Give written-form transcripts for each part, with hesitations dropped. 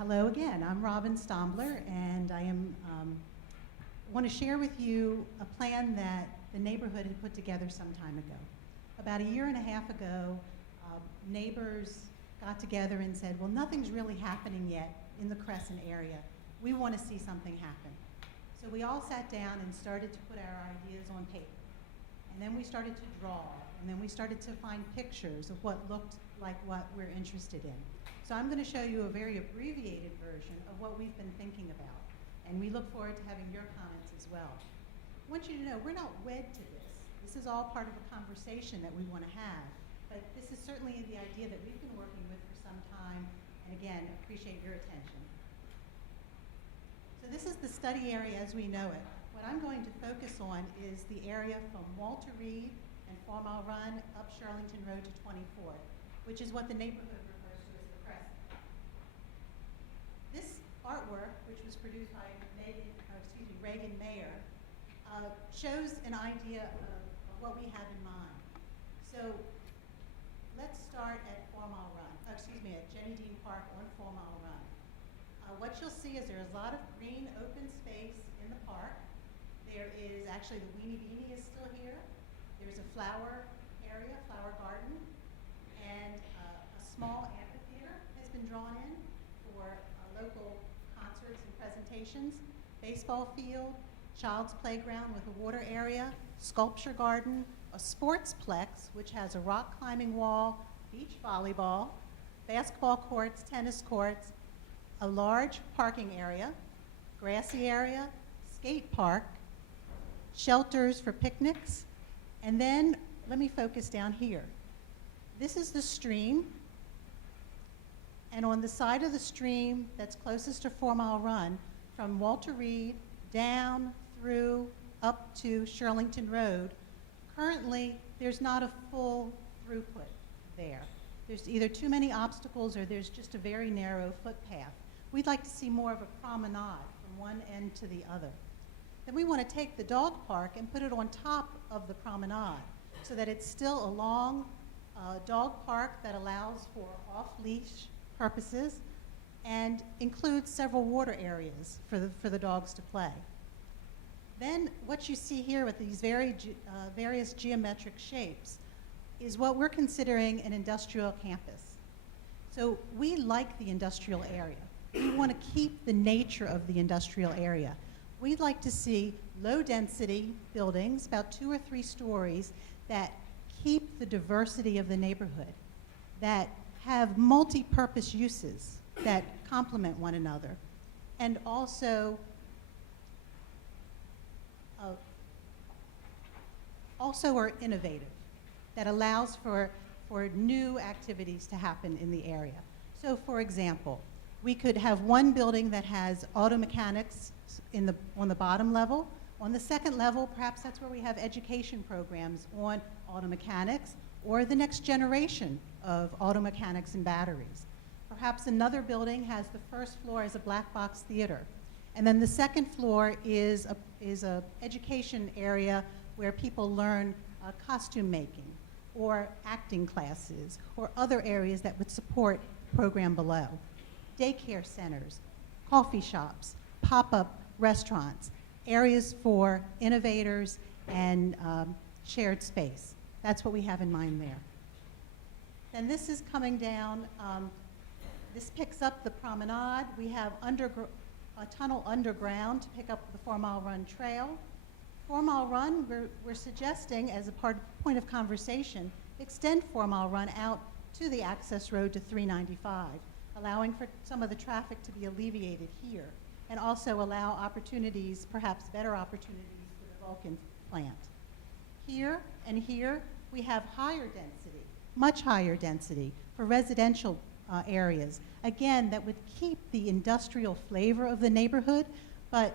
Hello again. I'm Robin Stombler, and I want to share with you a plan that the neighborhood had put together some time ago. About a year and a half ago, neighbors got together and said, well, nothing's really happening yet in the Crescent area. We want to see something happen. So we all sat down and started to put our ideas on paper. And then we started to draw, and then we started to find pictures of what looked like what we're interested in. So I'm going to show you a very abbreviated version of what we've been thinking about. And we look forward to having your comments as well. I want you to know we're not wed to this. This is all part of a conversation that we want to have. But this is certainly the idea that we've been working with for some time. And again, appreciate your attention. So this is the study area as we know it. What I'm going to focus on is the area from Walter Reed and 4 Mile Run up Shirlington Road to 24th, which is what the neighborhood refers to as the Crescent. This artwork, which was produced by Reagan Mayer, shows an idea of what we have in mind. So let's start at 4 Mile Run, at Jenny Dean Park on 4 Mile Run. What you'll see is there's a lot of green open space in the park. There is actually the Weenie Beanie is still here. There's a flower area, flower garden, and a small amphitheater has been drawn in for local concerts and presentations, baseball field, child's playground with a water area, sculpture garden, a sportsplex, which has a rock climbing wall, beach volleyball, basketball courts, tennis courts, a large parking area, grassy area, skate park, shelters for picnics, and then let me focus down here. This is the stream, and on the side of the stream that's closest to 4 Mile Run, from Walter Reed down through up to Shirlington Road, currently there's not a full throughput there. There's either too many obstacles or there's just a very narrow footpath. We'd like to see more of a promenade from one end to the other. Then we want to take the dog park and put it on top of the promenade so that it's still a long dog park that allows for off-leash purposes and includes several water areas for the dogs to play. Then what you see here with these various geometric shapes is what we're considering an industrial campus. So we like the industrial area. We want to keep the nature of the industrial area. We'd like to see low-density buildings, about 2 or 3 stories, that keep the diversity of the neighborhood, that have multi-purpose uses that complement one another, and also are innovative, that allows for new activities to happen in the area. So for example, we could have one building that has auto mechanics on the bottom level. On the second level, perhaps that's where we have education programs on auto mechanics or the next generation of auto mechanics and batteries. Perhaps another building has the first floor as a black box theater. And then the second floor is a education area where people learn costume making or acting classes or other areas that would support the program below. Daycare centers, coffee shops, pop-up restaurants, areas for innovators and shared space. That's what we have in mind there. Then this is coming down. This picks up the promenade. We have a tunnel underground to pick up the 4 Mile Run trail. 4 Mile Run, we're suggesting as a point of conversation, extend 4 Mile Run out to the access road to 395, allowing for some of the traffic to be alleviated here, and also allow opportunities, perhaps better opportunities for the Vulcan plant. Here and here, we have higher density, much higher density for residential areas. Again, that would keep the industrial flavor of the neighborhood, but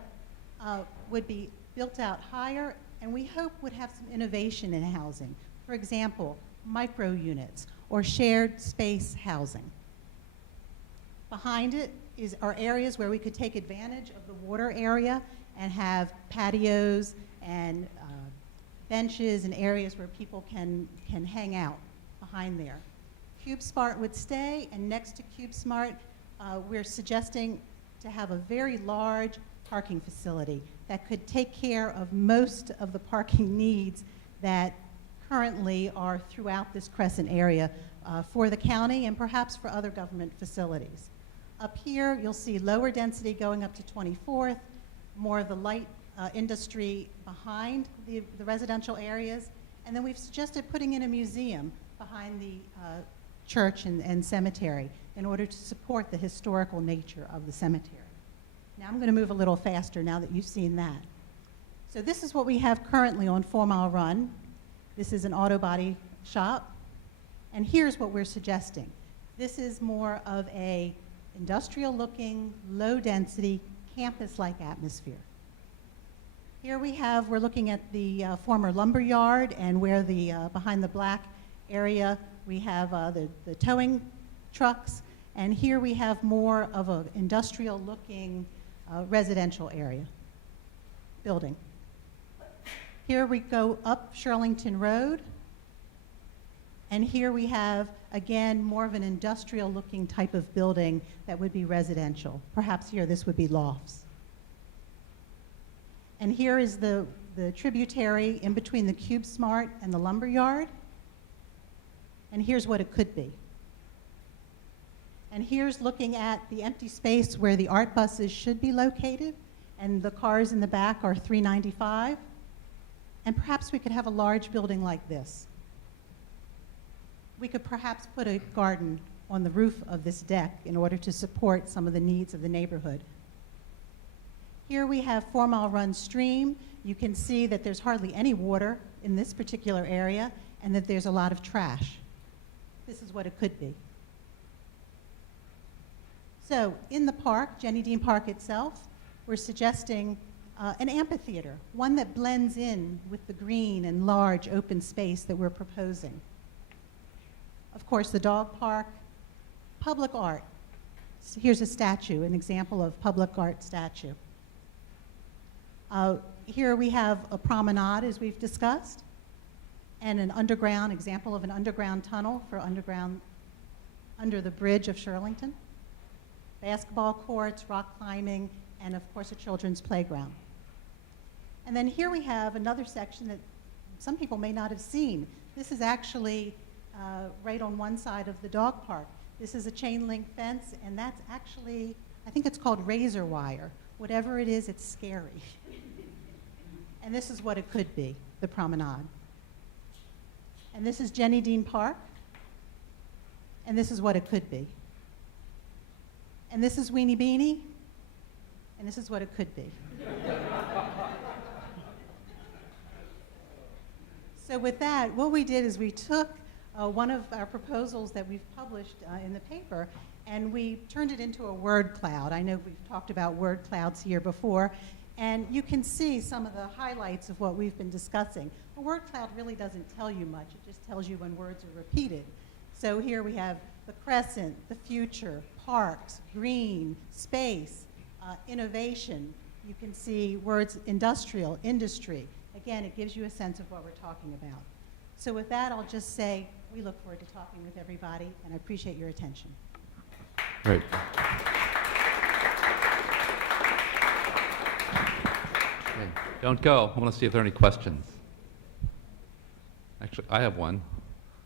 would be built out higher, and we hope would have some innovation in housing. For example, micro units or shared space housing. Behind it are areas where we could take advantage of the water area and have patios and benches and areas where people can hang out behind there. CubeSmart would stay, and next to CubeSmart, we're suggesting to have a very large parking facility that could take care of most of the parking needs that currently are throughout this Crescent area for the county and perhaps for other government facilities. Up here, you'll see lower density going up to 24th, more of the light industry behind the residential areas, and then we've suggested putting in a museum behind the church and cemetery in order to support the historical nature of the cemetery. Now I'm going to move a little faster now that you've seen that. So this is what we have currently on 4 Mile Run. This is an auto body shop, and here's what we're suggesting. This is more of a industrial-looking, low-density, campus-like atmosphere. Here we're looking at the former lumber yard, and where the behind the black area we have the towing trucks, and here we have more of an industrial-looking residential area building. Here we go up Shirlington Road, and here we have, again, more of an industrial-looking type of building that would be residential. Perhaps here this would be lofts. And here is the tributary in between the Cube Smart and the lumber yard. And here's what it could be. And here's looking at the empty space where the art buses should be located, and the cars in the back are 395. And perhaps we could have a large building like this. We could perhaps put a garden on the roof of this deck in order to support some of the needs of the neighborhood. Here we have 4 Mile Run Stream. You can see that there's hardly any water in this particular area and that there's a lot of trash. This is what it could be. So in the park, Jenny Dean Park itself, we're suggesting an amphitheater, one that blends in with the green and large open space that we're proposing. Of course, the dog park, public art. So here's a statue, an example of public art statue. Here we have a promenade, as we've discussed, and an underground, example of an underground tunnel for under the bridge of Shirlington. Basketball courts, rock climbing, and of course a children's playground. And then here we have another section that some people may not have seen. This is actually right on one side of the dog park. This is a chain link fence, and that's actually, I think it's called razor wire. Whatever it is, it's scary. And this is what it could be, the promenade. And this is Jenny Dean Park, and this is what it could be. And this is Weenie Beanie, and this is what it could be. So with that, what we did is we took one of our proposals that we've published in the paper, and we turned it into a word cloud. I know we've talked about word clouds here before, and you can see some of the highlights of what we've been discussing. A word cloud really doesn't tell you much. It just tells you when words are repeated. So here we have the crescent, the future, parks, green, space, innovation. You can see words industrial, industry. Again, it gives you a sense of what we're talking about. So with that, I'll just say we look forward to talking with everybody, and I appreciate your attention. Great. Okay, don't go. I want to see if there are any questions. Actually, I have one.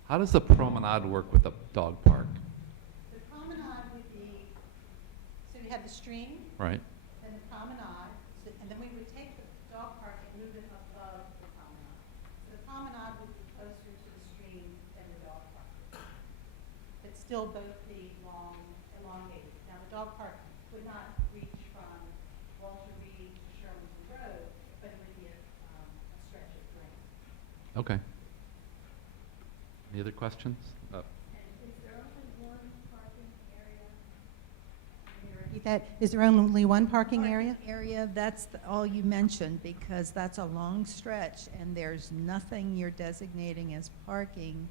How does the promenade work with the dog park? The promenade would be, so you have the stream, Right. then the promenade, and then we would take the dog park and move it above the promenade. So the promenade would be closer to the stream than the dog park. But still both be elongated. Now the dog park would not reach from Walter Reed to Shirlington Road, but it would be a stretch of length. Okay. Any other questions? And is there only one parking area? Repeat that. Is there only one parking area? That's all you mentioned, because that's a long stretch, and there's nothing you're designating as parking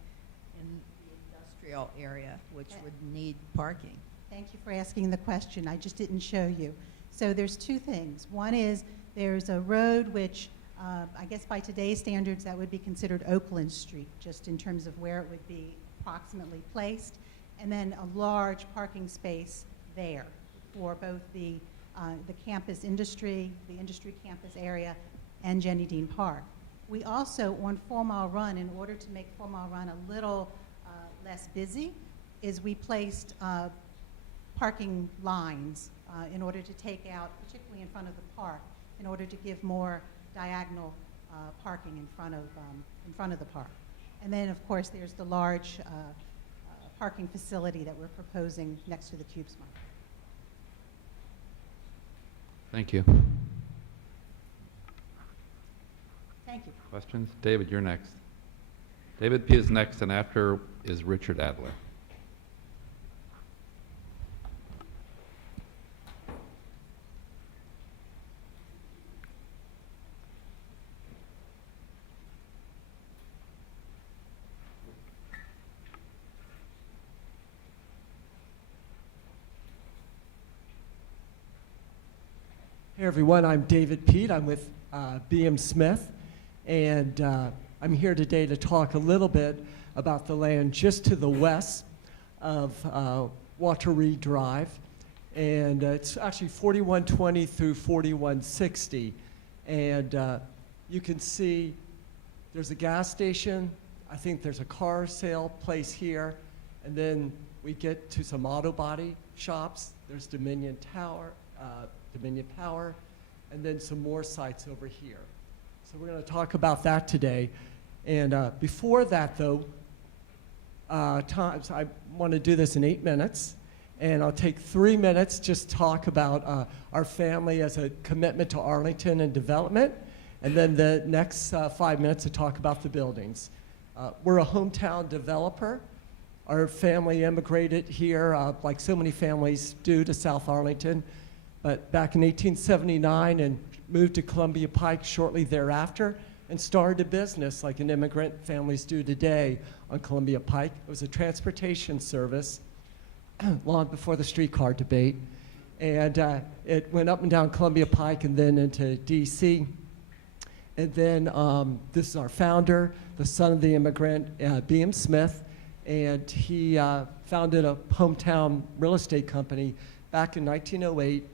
in the industrial area, which would need parking. Thank you for asking the question. I just didn't show you. So there's two things. One is there's a road which, I guess by today's standards, that would be considered Oakland Street, just in terms of where it would be approximately placed. And then a large parking space there for both the campus industry, the industry campus area, and Jenny Dean Park. We also, on 4 Mile Run, in order to make 4 Mile Run a little less busy, is we placed parking lines in order to take out, particularly in front of the park, in order to give more diagonal parking in front of the park. And then, of course, there's the large parking facility that we're proposing next to the Cube Smart. Thank you. Thank you. Questions? David, you're next. David P. is next, and after is Richard Adler. Hey everyone, I'm David Pete. I'm with BM Smith, and I'm here today to talk a little bit about the land just to the west of Wateree Drive, and it's actually 4120 through 4160, and you can see there's a gas station. I think there's a car sale place here, and then we get to some auto body shops. There's Dominion Tower. Dominion Power, and then some more sites over here. So we're going to talk about that today. And before that, though, I want to do this in 8 minutes, and I'll take 3 minutes just talk about our family as a commitment to Arlington and development, and then the next 5 minutes to talk about the buildings. We're a hometown developer. Our family immigrated here, like so many families do, to South Arlington, but back in 1879, and moved to Columbia Pike shortly thereafter, and started a business like an immigrant families do today on Columbia Pike. It was a transportation service long before the streetcar debate, and it went up and down Columbia Pike and then into DC. And then this is our founder, the son of the immigrant, BM Smith, and he founded a hometown real estate company back in 1908.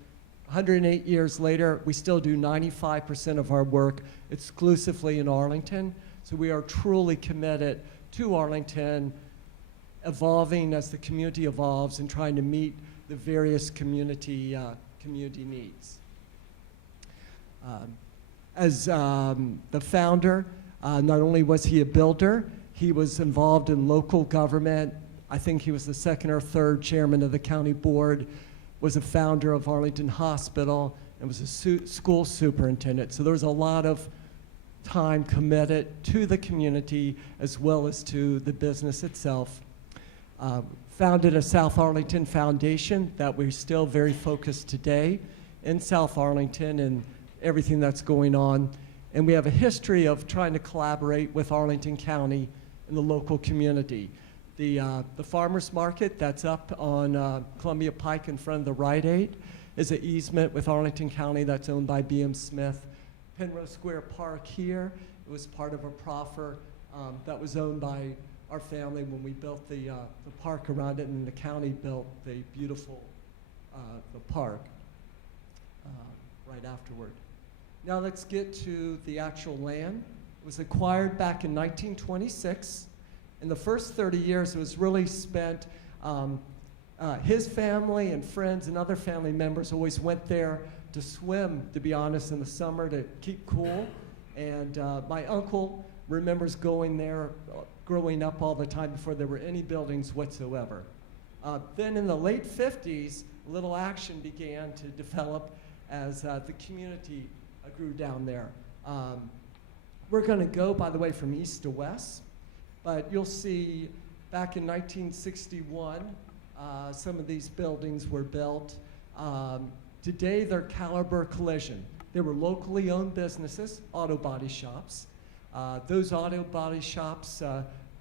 108 years later, we still do 95% of our work exclusively in Arlington. So we are truly committed to Arlington, evolving as the community evolves and trying to meet the various community needs. As the founder, not only was he a builder, he was involved in local government. I think he was the second or third chairman of the county board, was a founder of Arlington Hospital, and was a school superintendent. So there was a lot of time committed to the community as well as to the business itself. Founded a South Arlington Foundation that we're still very focused today in South Arlington and everything that's going on. And we have a history of trying to collaborate with Arlington County and the local community. The farmers market that's up on Columbia Pike in front of the Rite Aid is an easement with Arlington County that's owned by BM Smith. Penrose Square Park here, it was part of a proffer that was owned by our family when we built the park around it, and the county built the beautiful the park right afterward. Now let's get to the actual land. It was acquired back in 1926. In the first 30 years, it was really spent, his family and friends and other family members always went there to swim, to be honest, in the summer to keep cool. And my uncle remembers going there growing up all the time before there were any buildings whatsoever. Then in the late 50s, a little action began to develop as the community grew down there. We're going to go, by the way, from east to west. But you'll see back in 1961, some of these buildings were built. Today, they're Caliber Collision. They were locally owned businesses, auto body shops. Those auto body shops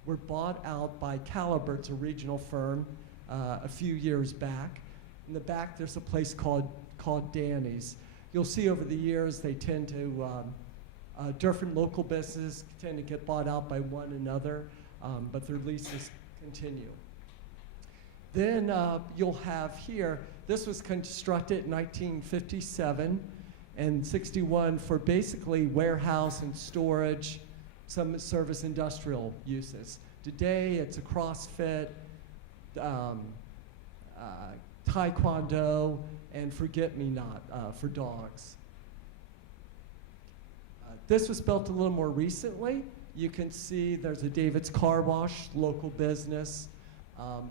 were bought out by Caliber, it's a regional firm, a few years back. In the back, there's a place called Danny's. You'll see over the years, they tend to different local businesses tend to get bought out by one another, but their leases continue. Then you'll have here, this was constructed in 1957 and 61 for basically warehouse and storage, some service industrial uses. Today, it's a CrossFit, Taekwondo, and forget-me-not for dogs. This was built a little more recently. You can see there's a David's Car Wash, local business,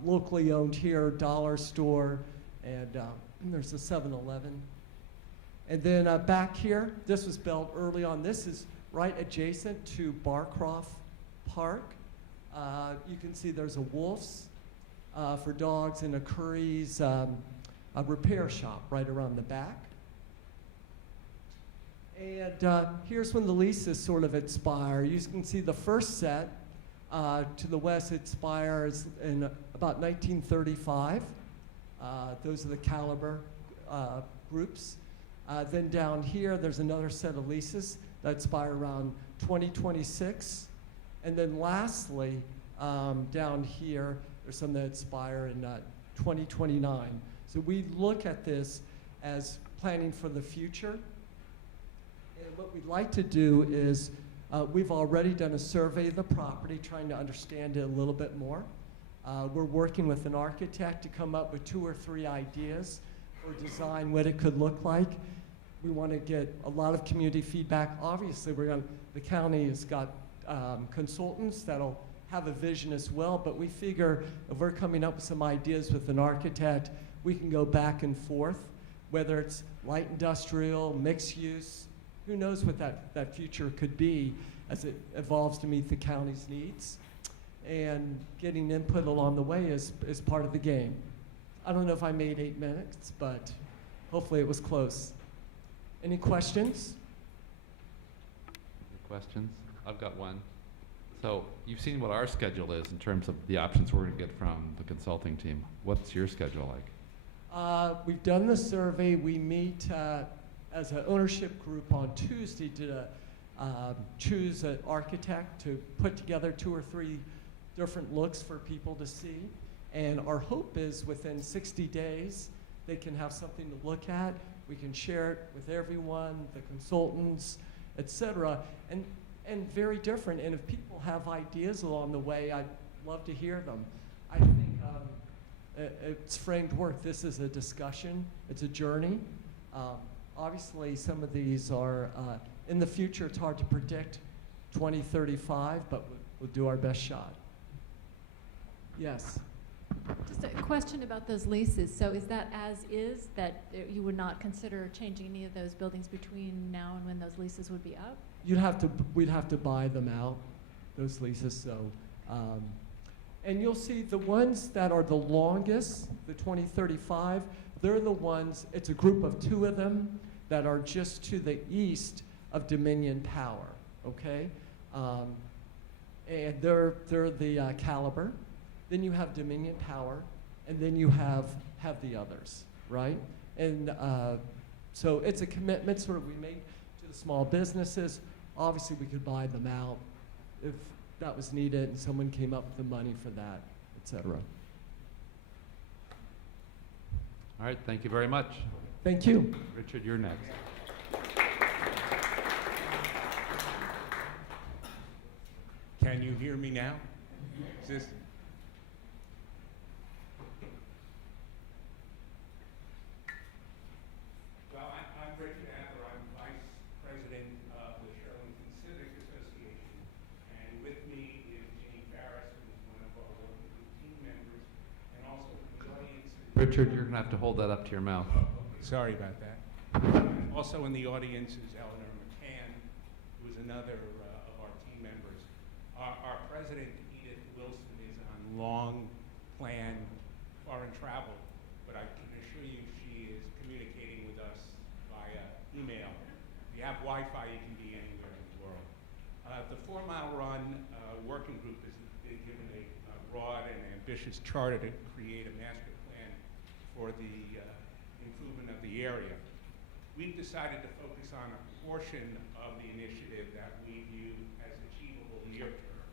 locally owned here, dollar store, and there's a 7-Eleven. And then back here, this was built early on. This is right adjacent to Barcroft Park. You can see there's a Wolf's for dogs and a Curry's a repair shop right around the back. And here's when the leases sort of expire. You can see the first set to the west expires in about 1935. Those are the caliber groups. Then down here, there's another set of leases that expire around 2026. And then lastly, down here, there's some that expire in 2029. So we look at this as planning for the future. And what we'd like to do is, we've already done a survey of the property, trying to understand it a little bit more. We're working with an architect to come up with 2 or 3 ideas or design what it could look like. We want to get a lot of community feedback. Obviously, the county has got consultants that'll have a vision as well, but we figure if we're coming up with some ideas with an architect, we can go back and forth, whether it's light industrial, mixed use, who knows what that future could be as it evolves to meet the county's needs. And getting input along the way is part of the game. I don't know if I made 8 minutes, but hopefully it was close. Any questions? Any questions? I've got one. So you've seen what our schedule is in terms of the options we're going to get from the consulting team. What's your schedule like? We've done the survey. We meet as an ownership group on Tuesday to choose an architect to put together 2 or 3 different looks for people to see. And our hope is within 60 days, they can have something to look at. We can share it with everyone, the consultants, et cetera. And very different. And if people have ideas along the way, I'd love to hear them. I think it's framed work. This is a discussion. It's a journey. Obviously, some of these are, in the future, it's hard to predict 2035, but we'll do our best shot. Yes? Just a question about those leases. So is that as is, that you would not consider changing any of those buildings between now and when those leases would be up? We'd have to buy them out, those leases. So, and you'll see the ones that are the longest, the 2035, they're the ones, it's a group of 2 of them that are just to the east of Dominion Power, okay? And they're the caliber. Then you have Dominion Power, and then you have the others, right? And so it's a commitment sort of we make to the small businesses. Obviously, we could buy them out if that was needed and someone came up with the money for that, et cetera. All right, thank you very much. Thank you. Richard, you're next. Can you hear me now? Is this? Well, I'm Richard Adler. I'm Vice President of the Shirlington Civic Association. And with me is Unifiers, who's one of our working group team members, and also from the audience. Richard, you're going to have to hold that up to your mouth. Oh, okay. Sorry about that. Also in the audience is Eleanor McCann, who is another of our team members. Our president, Edith Wilson, is on long plan foreign travel, but I can assure you she is communicating with us via email. If you have Wi-Fi, you can be anywhere in the world. The 4 Mile Run working group has been given a broad and ambitious charter to create a master plan for the improvement of the area. We've decided to focus on a portion of the initiative that we view as achievable near term.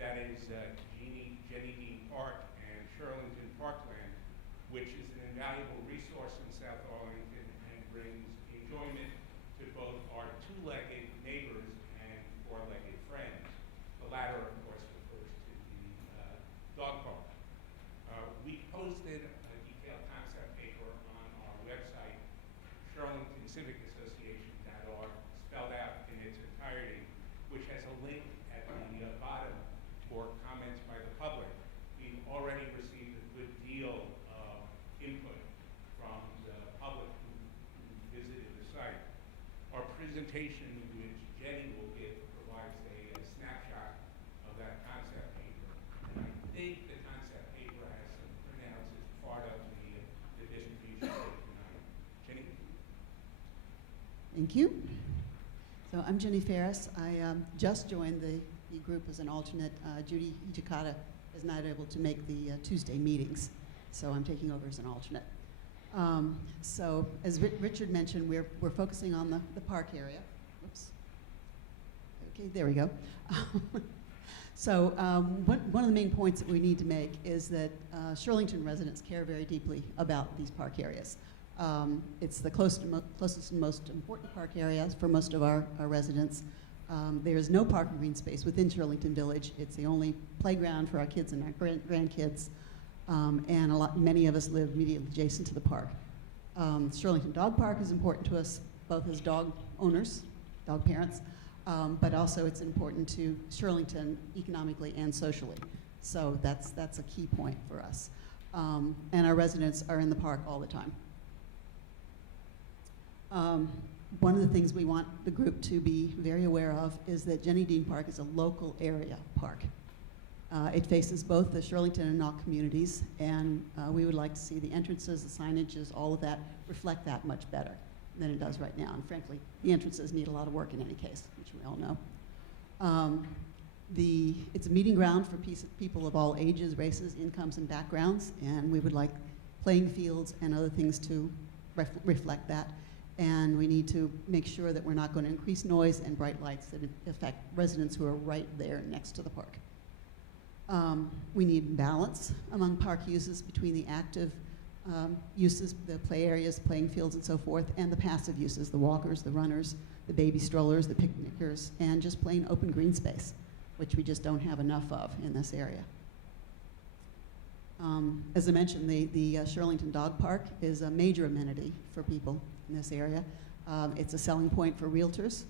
That is Jenny Dean Park and Shirlington Parkland which is an invaluable resource in South Arlington and brings enjoyment to both our two-legged neighbors and four-legged friends. The latter, of course, refers to the dog park. We posted a detailed concept paper on our website, ShirlingtonCivicAssociation.org, spelled out in its entirety, which has a link at the bottom for comments by the public. We've already received a good deal of input from the public who visited the site. Our presentation, which Jenny will give, provides a snapshot of that concept paper. And I think the concept paper has some printouts as part of the distribution tonight. Jenny? Thank you. So I'm Jenny Ferris. I just joined the group as an alternate. Judy Hijikata is not able to make the Tuesday meetings, so I'm taking over as an alternate. So as Richard mentioned, we're focusing on the park area. Whoops. Okay, there we go. So one of the main points that we need to make is that Shirlington residents care very deeply about these park areas. It's the closest and most important park area for most of our residents. There is no park and green space within Shirlington Village. It's the only playground for our kids and our grandkids, and many of us live immediately adjacent to the park. Shirlington Dog Park is important to us, both as dog owners, dog parents, but also it's important to Shirlington economically and socially. So that's a key point for us. And our residents are in the park all the time. One of the things we want the group to be very aware of is that Jenny Dean Park is a local area park. It faces both the Shirlington and Knock communities, and we would like to see the entrances, the signages, all of that reflect that much better than it does right now. And frankly, the entrances need a lot of work in any case, which we all know. It's a meeting ground for people of all ages, races, incomes, and backgrounds, and we would like playing fields and other things to reflect that. And we need to make sure that we're not going to increase noise and bright lights that affect residents who are right there next to the park. We need balance among park uses between the active uses, the play areas, playing fields and so forth, and the passive uses, the walkers, the runners, the baby strollers, the picnickers, and just plain open green space, which we just don't have enough of in this area. As I mentioned, the Shirlington Dog Park is a major amenity for people in this area. It's a selling point for realtors,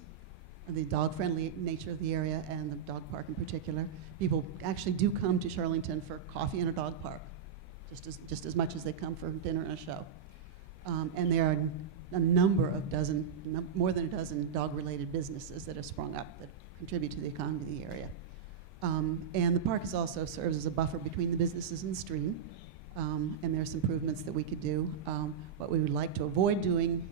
the dog-friendly nature of the area and the dog park in particular. People actually do come to Shirlington for coffee and a dog park, just as much as they come for dinner and a show. And there are more than a dozen dog-related businesses that have sprung up that contribute to the economy of the area. And the park also serves as a buffer between the businesses and the stream. And there's improvements that we could do. What we would like to avoid doing,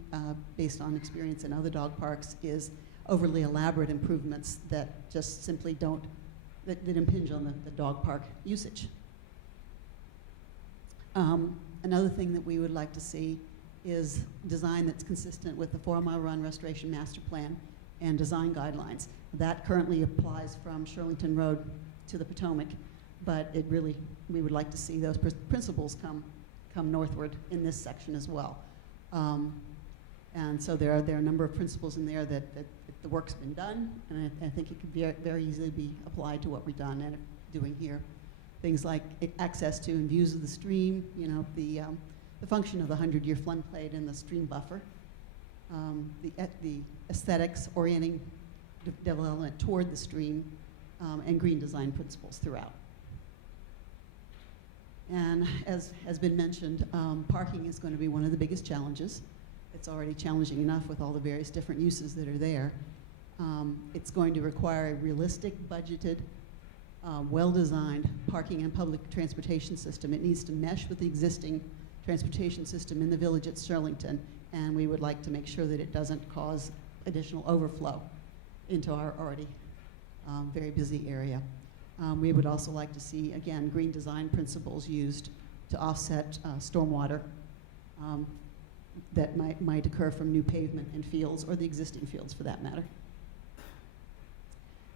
based on experience in other dog parks, is overly elaborate improvements that just simply that impinge on the dog park usage. Another thing that we would like to see is design that's consistent with the 4 Mile Run Restoration Master Plan and design guidelines. That currently applies from Shirlington Road to the Potomac, but we would like to see those principles come northward in this section as well. And so there are a number of principles in there that the work's been done, and I think it could very easily be applied to what we've done and doing here. Things like access to and views of the stream, the function of the 100-year floodplain and the stream buffer, the aesthetics orienting development toward the stream, and green design principles throughout. And as has been mentioned, parking is going to be one of the biggest challenges. It's already challenging enough with all the various different uses that are there. It's going to require a realistic, budgeted, well-designed parking and public transportation system. It needs to mesh with the existing transportation system in the village at Sterlington, and we would like to make sure that it doesn't cause additional overflow into our already very busy area. We would also like to see, again, green design principles used to offset stormwater that might occur from new pavement and fields, or the existing fields for that matter.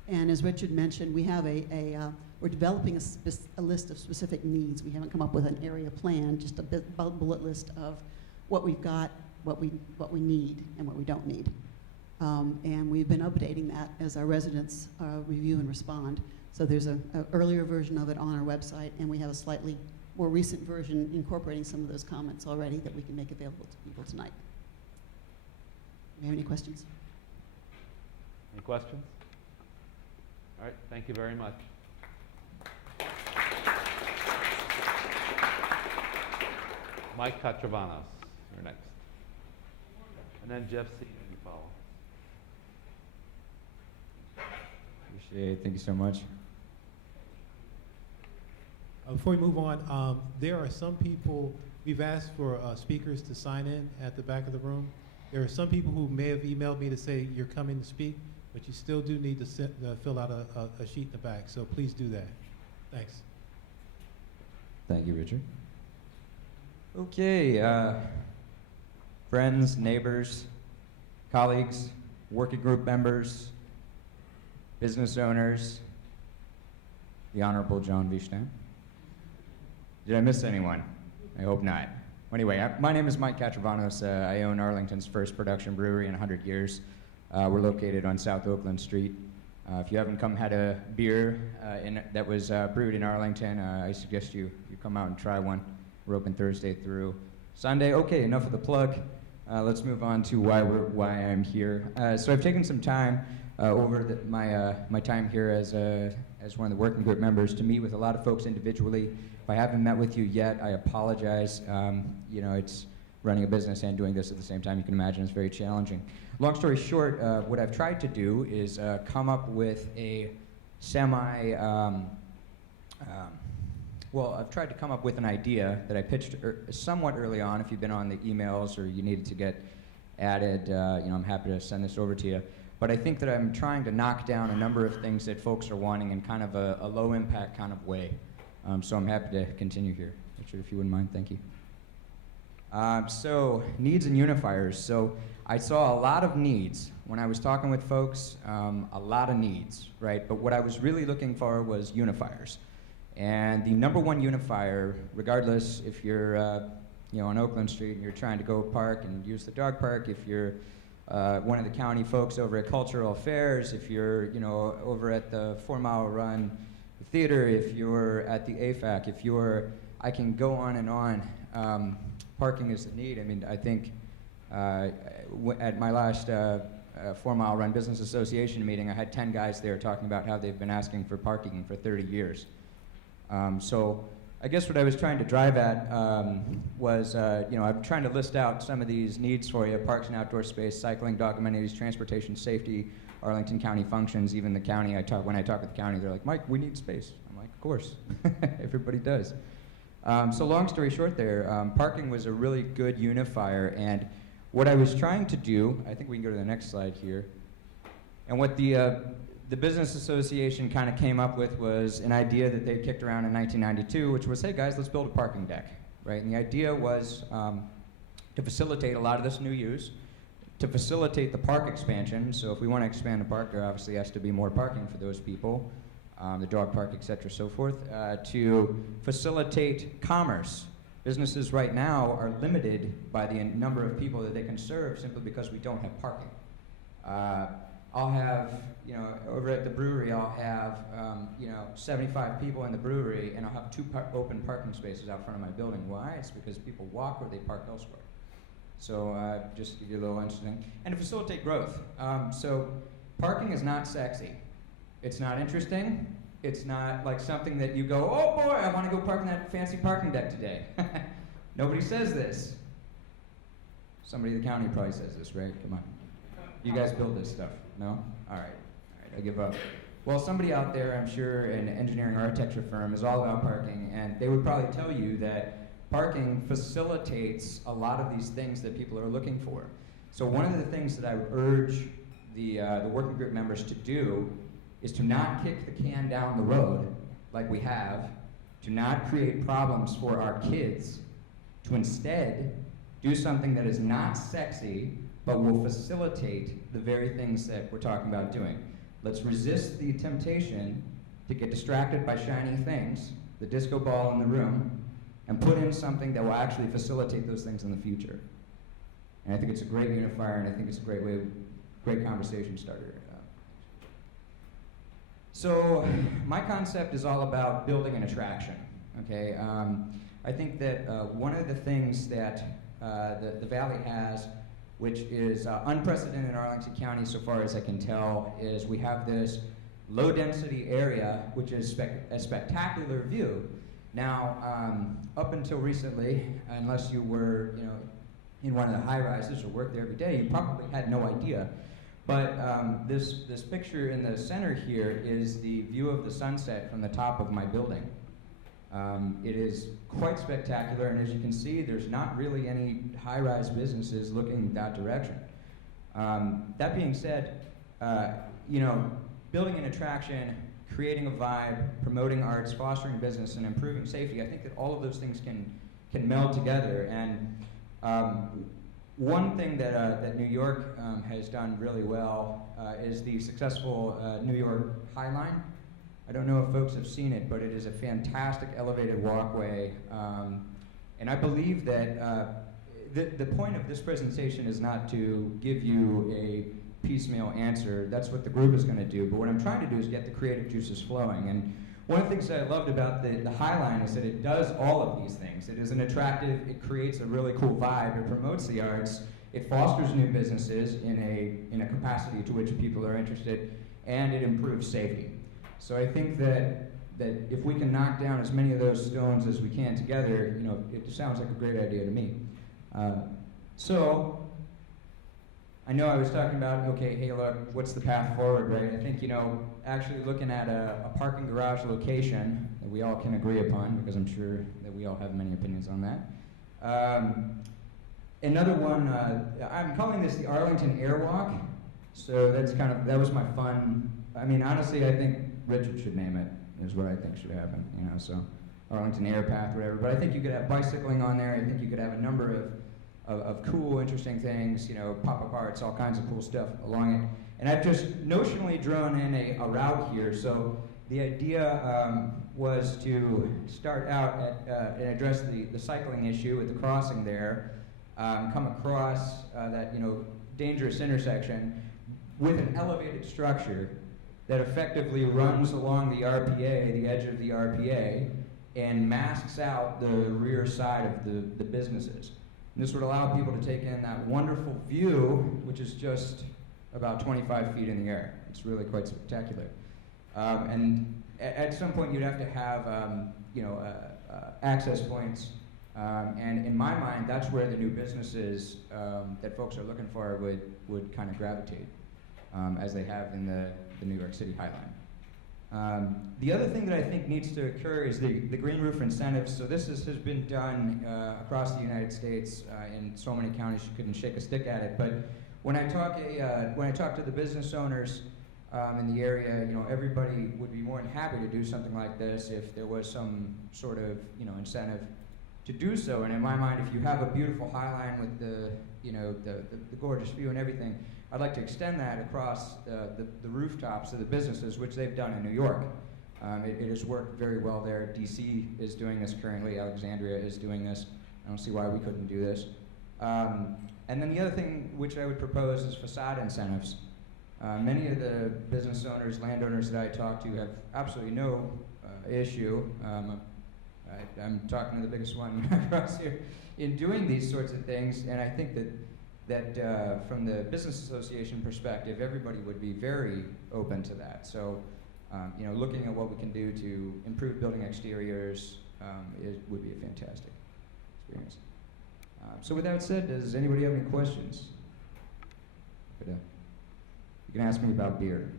And as Richard mentioned, we have a we're developing a list of specific needs. We haven't come up with an area plan, just a bullet list of what we've got, what we need, and what we don't need. And we've been updating that as our residents review and respond. So there's an earlier version of it on our website, and we have a slightly more recent version incorporating some of those comments already that we can make available to people tonight. Do you have any questions? Any questions? All right, thank you very much. Mike Catravanos, you're next. And then Jeff Seaton, you follow. Appreciate it. Thank you so much. Before we move on, there are some people, we've asked for speakers to sign in at the back of the room. There are some people who may have emailed me to say you're coming to speak, but you still do need to fill out a sheet in the back, so please do that. Thanks. Thank you, Richard. Okay, friends, neighbors, colleagues, working group members, business owners, the Honorable John Vieshtan. Did I miss anyone? I hope not. Anyway, my name is Mike Catravanos. I own Arlington's first production brewery in 100 years. We're located on South Oakland Street. If you haven't had a beer that was brewed in Arlington, I suggest you come out and try one. We're open Thursday through Sunday. Okay, enough of the plug. Let's move on to why I'm here. So I've taken some time over my time here as one of the working group members to meet with a lot of folks individually. If I haven't met with you yet, I apologize. It's running a business and doing this at the same time. You can imagine it's very challenging. Long story short, what I've tried to do is come up with a I've tried to come up with an idea that I pitched somewhat early on. If you've been on the emails or you needed to get added, I'm happy to send this over to you. But I think that I'm trying to knock down a number of things that folks are wanting in kind of a low impact kind of way. So I'm happy to continue here. Richard, if you wouldn't mind, thank you. So needs and unifiers. So I saw a lot of needs when I was talking with folks, a lot of needs, right? But what I was really looking for was unifiers. And the number one unifier, regardless if you're on Oakland Street and you're trying to go park and use the dog park, if you're one of the county folks over at Cultural Affairs, if you're over at the 4 Mile Run Theater, if you're at the AFAC, I can go on and on. Parking is the need. I mean, I think at my last 4 Mile Run Business Association meeting, I had 10 guys there talking about how they've been asking for parking for 30 years. So I guess what I was trying to drive at was, I'm trying to list out some of these needs for you: parks and outdoor space, cycling, dog amenities, transportation, safety, Arlington County functions. Even the county, when I talk with the county, they're like, Mike, we need space. I'm like, of course, everybody does. So long story short there, parking was a really good unifier, and what I was trying to do, I think we can go to the next slide here, and what the Business Association kind of came up with was an idea that they kicked around in 1992, which was, hey guys, let's build a parking deck, right? And the idea was to facilitate a lot of this new use, to facilitate the park expansion. So if we want to expand the park, there obviously has to be more parking for those people, the dog park, et cetera, so forth, to facilitate commerce. Businesses right now are limited by the number of people that they can serve simply because we don't have parking. I'll have, over at the brewery, I'll have, 75 people in the brewery, and I'll have 2 open parking spaces out front of my building. Why? It's because people walk or they park elsewhere. So just to give you a little interesting. And to facilitate growth. So parking is not sexy. It's not interesting. It's not like something that you go, oh boy, I want to go park in that fancy parking deck today. Nobody says this. Somebody in the county probably says this, right? Come on. You guys build this stuff, no? All right, I give up. Well, somebody out there, I'm sure, an engineering architecture firm is all about parking, and they would probably tell you that parking facilitates a lot of these things that people are looking for. So one of the things that I would urge the working group members to do is to not kick the can down the road like we have, to not create problems for our kids, to instead do something that is not sexy but will facilitate the very things that we're talking about doing. Let's resist the temptation to get distracted by shiny things, the disco ball in the room, and put in something that will actually facilitate those things in the future. And I think it's a great unifier, and I think it's a great conversation starter. So my concept is all about building an attraction, okay? I think that one of the things that the Valley has, which is unprecedented in Arlington County so far as I can tell, is we have this low-density area, which is a spectacular view. Now, up until recently, unless you were, in one of the high-rises or worked there every day, you probably had no idea. But this picture in the center here is the view of the sunset from the top of my building. It is quite spectacular, and as you can see, there's not really any high-rise businesses looking that direction. That being said, building an attraction, creating a vibe, promoting arts, fostering business, and improving safety, I think that all of those things can meld together. And one thing that New York has done really well is the successful New York High Line. I don't know if folks have seen it, but it is a fantastic elevated walkway. And I believe that the point of this presentation is not to give you a piecemeal answer. That's what the group is going to do. But what I'm trying to do is get the creative juices flowing. And one of the things that I loved about the High Line is that it does all of these things. It is an attractive, it creates a really cool vibe, it promotes the arts, it fosters new businesses in a capacity to which people are interested, and it improves safety. So I think that if we can knock down as many of those stones as we can together, it sounds like a great idea to me. So I know I was talking about, okay, hey, look, what's the path forward, right? I think, actually looking at a parking garage location that we all can agree upon, because I'm sure that we all have many opinions on that. Another one, I'm calling this the Arlington Airwalk. So that was my fun. I mean, honestly, I think Richard should name it, is what I think should happen, so Arlington Air Path, whatever. But I think you could have bicycling on there. I think you could have a number of cool, interesting things, pop-up arts, all kinds of cool stuff along it. And I've just notionally drawn in a route here. So the idea was to start out and address the cycling issue with the crossing there, come across that dangerous intersection with an elevated structure that effectively runs along the RPA, the edge of the RPA, and masks out the rear side of the businesses. And this would allow people to take in that wonderful view, which is just about 25 feet in the air. It's really quite spectacular. And at some point, you'd have to have access points. And in my mind, that's where the new businesses that folks are looking for would kind of gravitate, as they have in the New York City High Line. The other thing that I think needs to occur is the green roof incentives. So this has been done across the United States in so many counties you couldn't shake a stick at it. But when I talk to the business owners in the area, everybody would be more than happy to do something like this if there was some sort of incentive to do so. And in my mind, if you have a beautiful High Line with the gorgeous view and everything, I'd like to extend that across the rooftops of the businesses, which they've done in New York. It has worked very well there. DC is doing this currently. Alexandria is doing this. I don't see why we couldn't do this. And then the other thing which I would propose is facade incentives. Many of the business owners, landowners that I talk to have absolutely no issue. I'm talking to the biggest one across here in doing these sorts of things, and I think that from the business association perspective, everybody would be very open to that. So, looking at what we can do to improve building exteriors would be a fantastic experience. So with that said, does anybody have any questions? You can ask me about beer.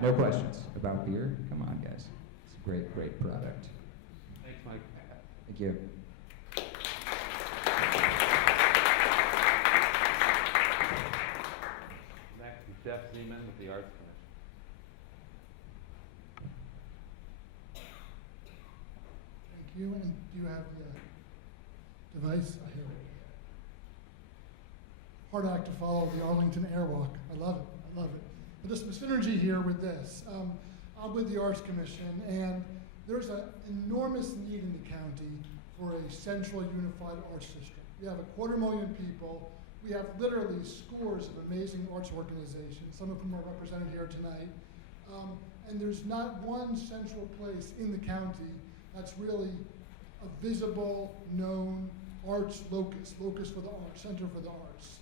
No questions about beer? Come on, guys. It's a great, great product. Thanks, Mike. Thank you. Next is Jeff Zeman with the Arts Commission. Thank you, and do you have the device? I hear it. Hard act to follow, the Arlington Airwalk. I love it. But there's some synergy here with this. I'm with the Arts Commission, and there's an enormous need in the county for a central unified arts district. We have 250,000 people. We have literally scores of amazing arts organizations, some of whom are represented here tonight. And there's not one central place in the county that's really a visible, known arts locus for the arts, center for the arts.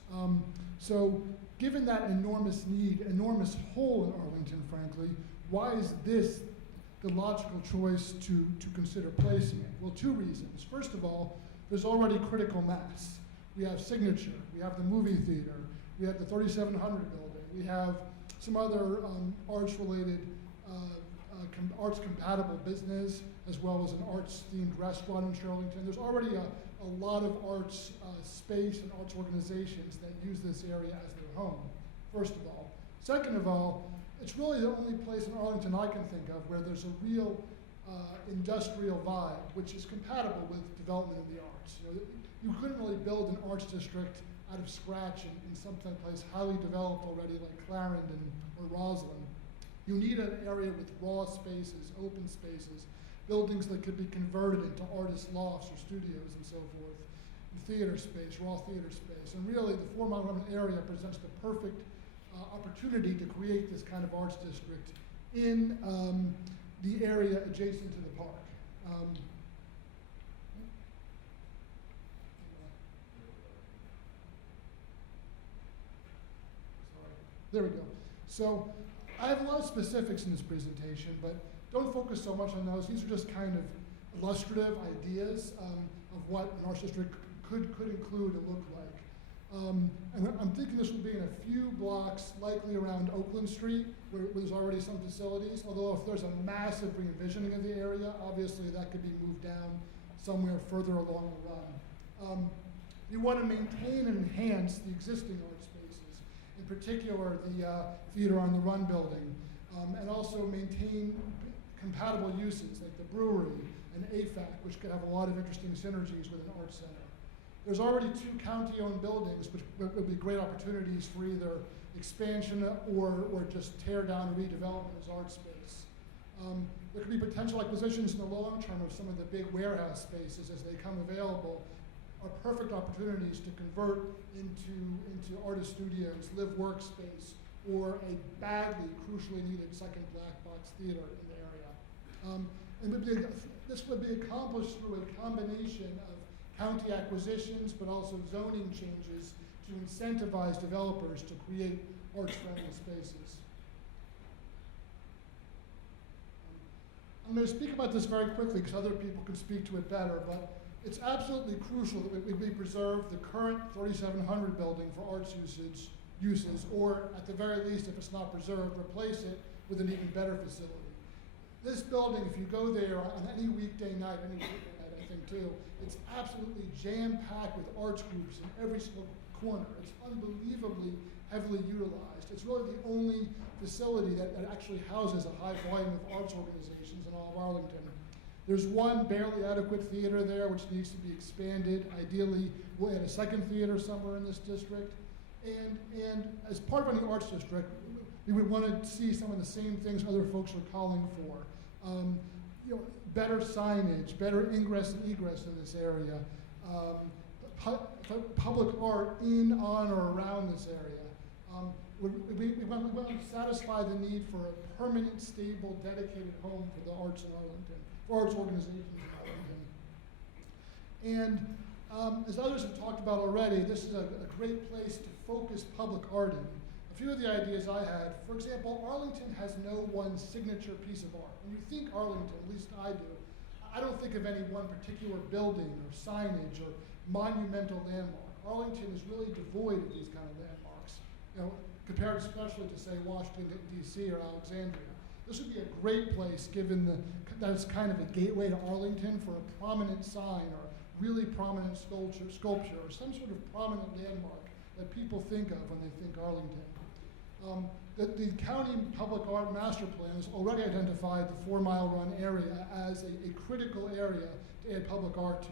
So given that enormous need, enormous hole in Arlington, frankly, why is this the logical choice to consider placing it? Well, 2 reasons. First of all, there's already critical mass. We have Signature, we have the movie theater, we have the 3700 building, we have some other arts-related, arts-compatible business, as well as an arts-themed restaurant in Shirlington. There's already a lot of arts space and arts organizations that use this area as their home, first of all. Second of all, it's really the only place in Arlington I can think of where there's a real industrial vibe, which is compatible with development of the arts. You couldn't really build an arts district out of scratch in some place highly developed already like Clarendon or Roslyn. You need an area with raw spaces, open spaces, buildings that could be converted into artist lofts or studios and so forth, and theater space, raw theater space. And really the 4 Mile Run area presents the perfect opportunity to create this kind of arts district in the area adjacent to the park. There we go. So I have a lot of specifics in this presentation, but don't focus so much on those. These are just kind of illustrative ideas of what an arts district could include and look like. And I'm thinking this will be in a few blocks, likely around Oakland Street, where there's already some facilities, although if there's a massive re-envisioning of the area, obviously that could be moved down somewhere further along the run. You want to maintain and enhance the existing art spaces, in particular the Theater on the Run building, and also maintain compatible uses like the brewery and AFAC, which could have a lot of interesting synergies with an arts center. There's already 2 county-owned buildings, which would be great opportunities for either expansion or just tear down and redevelopment as art space. There could be potential acquisitions in the long term of some of the big warehouse spaces as they come available, are perfect opportunities to convert into artist studios, live workspace, or a badly, crucially needed second black box theater in the area. And this would be accomplished through a combination of county acquisitions, but also zoning changes to incentivize developers to create arts-friendly spaces. I'm going to speak about this very quickly because other people can speak to it better, but it's absolutely crucial that we preserve the current 3700 building for arts uses, or at the very least, if it's not preserved, replace it with an even better facility. This building, if you go there on any weekday night, any weekday night, I think too, it's absolutely jam-packed with arts groups in every single corner. It's unbelievably heavily utilized. It's really the only facility that actually houses a high volume of arts organizations in all of Arlington. There's one barely adequate theater there which needs to be expanded. Ideally, we'll add a second theater somewhere in this district. And as part of any arts district, we would want to see some of the same things other folks are calling for. Better signage, better ingress and egress in this area, public art in, on, or around this area. We want to satisfy the need for a permanent, stable, dedicated home for the arts in Arlington, for arts organizations in Arlington. And as others have talked about already, this is a great place to focus public art in. A few of the ideas I had, for example, Arlington has no one signature piece of art. When you think Arlington, at least I do, I don't think of any one particular building or signage or monumental landmark. Arlington is really devoid of these kind of landmarks, compared especially to, say, Washington, D.C. or Alexandria. This would be a great place, given that it's kind of a gateway to Arlington, for a prominent sign or really prominent sculpture or some sort of prominent landmark that people think of when they think Arlington. The county public art master plan has already identified the 4 Mile Run area as a critical area to add public art to.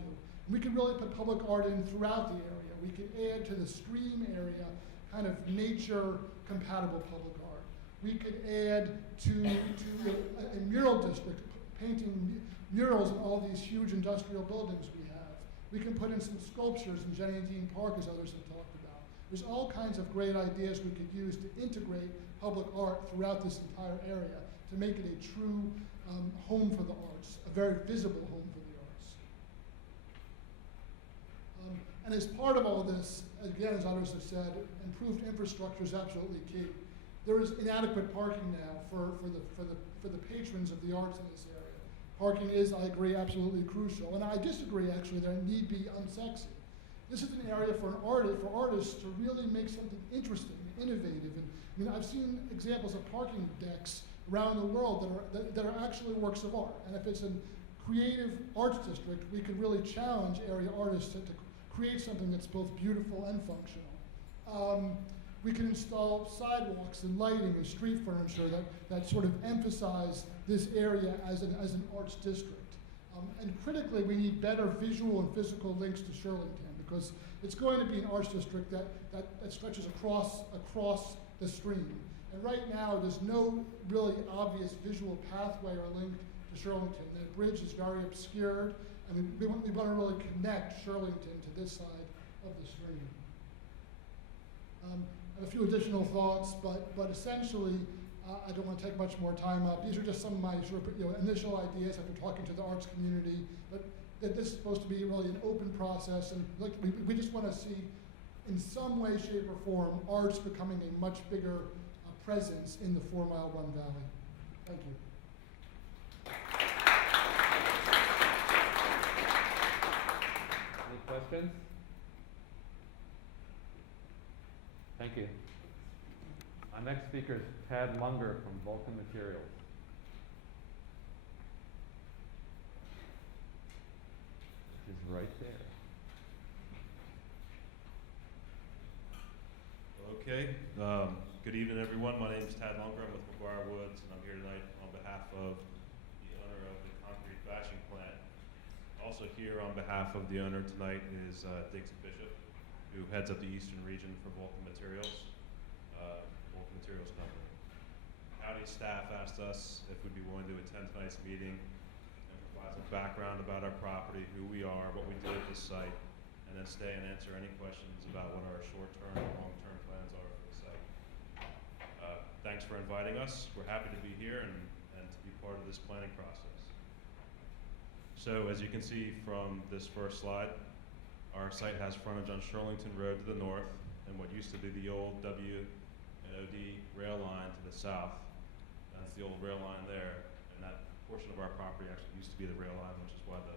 We can really put public art in throughout the area. We can add to the stream area kind of nature compatible public art. We could add to a mural district, painting murals in all these huge industrial buildings we have. We can put in some sculptures in Jenny and Dean Park, as others have talked about. There's all kinds of great ideas we could use to integrate public art throughout this entire area to make it a true home for the arts, a very visible home for the arts. And as part of all this, again, as others have said, improved infrastructure is absolutely key. There is inadequate parking now for the patrons of the arts in this area. Parking is, I agree, absolutely crucial. And I disagree, actually, that it need be unsexy. This is an area for artists to really make something interesting and innovative. And I mean, I've seen examples of parking decks around the world that are actually works of art. And if it's a creative arts district, we could really challenge area artists to create something that's both beautiful and functional. We can install sidewalks and lighting and street furniture that sort of emphasize this area as an arts district. And critically, we need better visual and physical links to Shirlington, because it's going to be an arts district that stretches across the stream. And right now, there's no really obvious visual pathway or link to Shirlington. The bridge is very obscured, and we want to really connect Shirlington to this side of the stream. I have a few additional thoughts, but essentially, I don't want to take much more time up. These are just some of my sort of, initial ideas after talking to the arts community. But that this is supposed to be really an open process, and we just want to see, in some way, shape, or form, arts becoming a much bigger presence in the 4 Mile Run Valley. Thank you. Any questions? Thank you. Our next speaker is Todd Lundgren from Vulcan Materials. Which is right there. Okay. Good evening, everyone. My name is Todd Lundgren with McGuire Woods, and I'm here tonight on behalf of the owner of the concrete bashing plant. Also here on behalf of the owner tonight is Diggs Bishop, who heads up the eastern region for Vulcan Materials, Vulcan Materials Company. County staff asked us if we'd be willing to attend tonight's meeting and provide some background about our property, who we are, what we do at this site, and then stay and answer any questions about what our short-term and long-term plans are for the site. Thanks for inviting us. We're happy to be here and to be part of this planning process. So as you can see from this first slide, our site has frontage on Shirlington Road to the north and what used to be the old W and OD rail line to the south. That's the old rail line there, and that portion of our property actually used to be the rail line, which is why the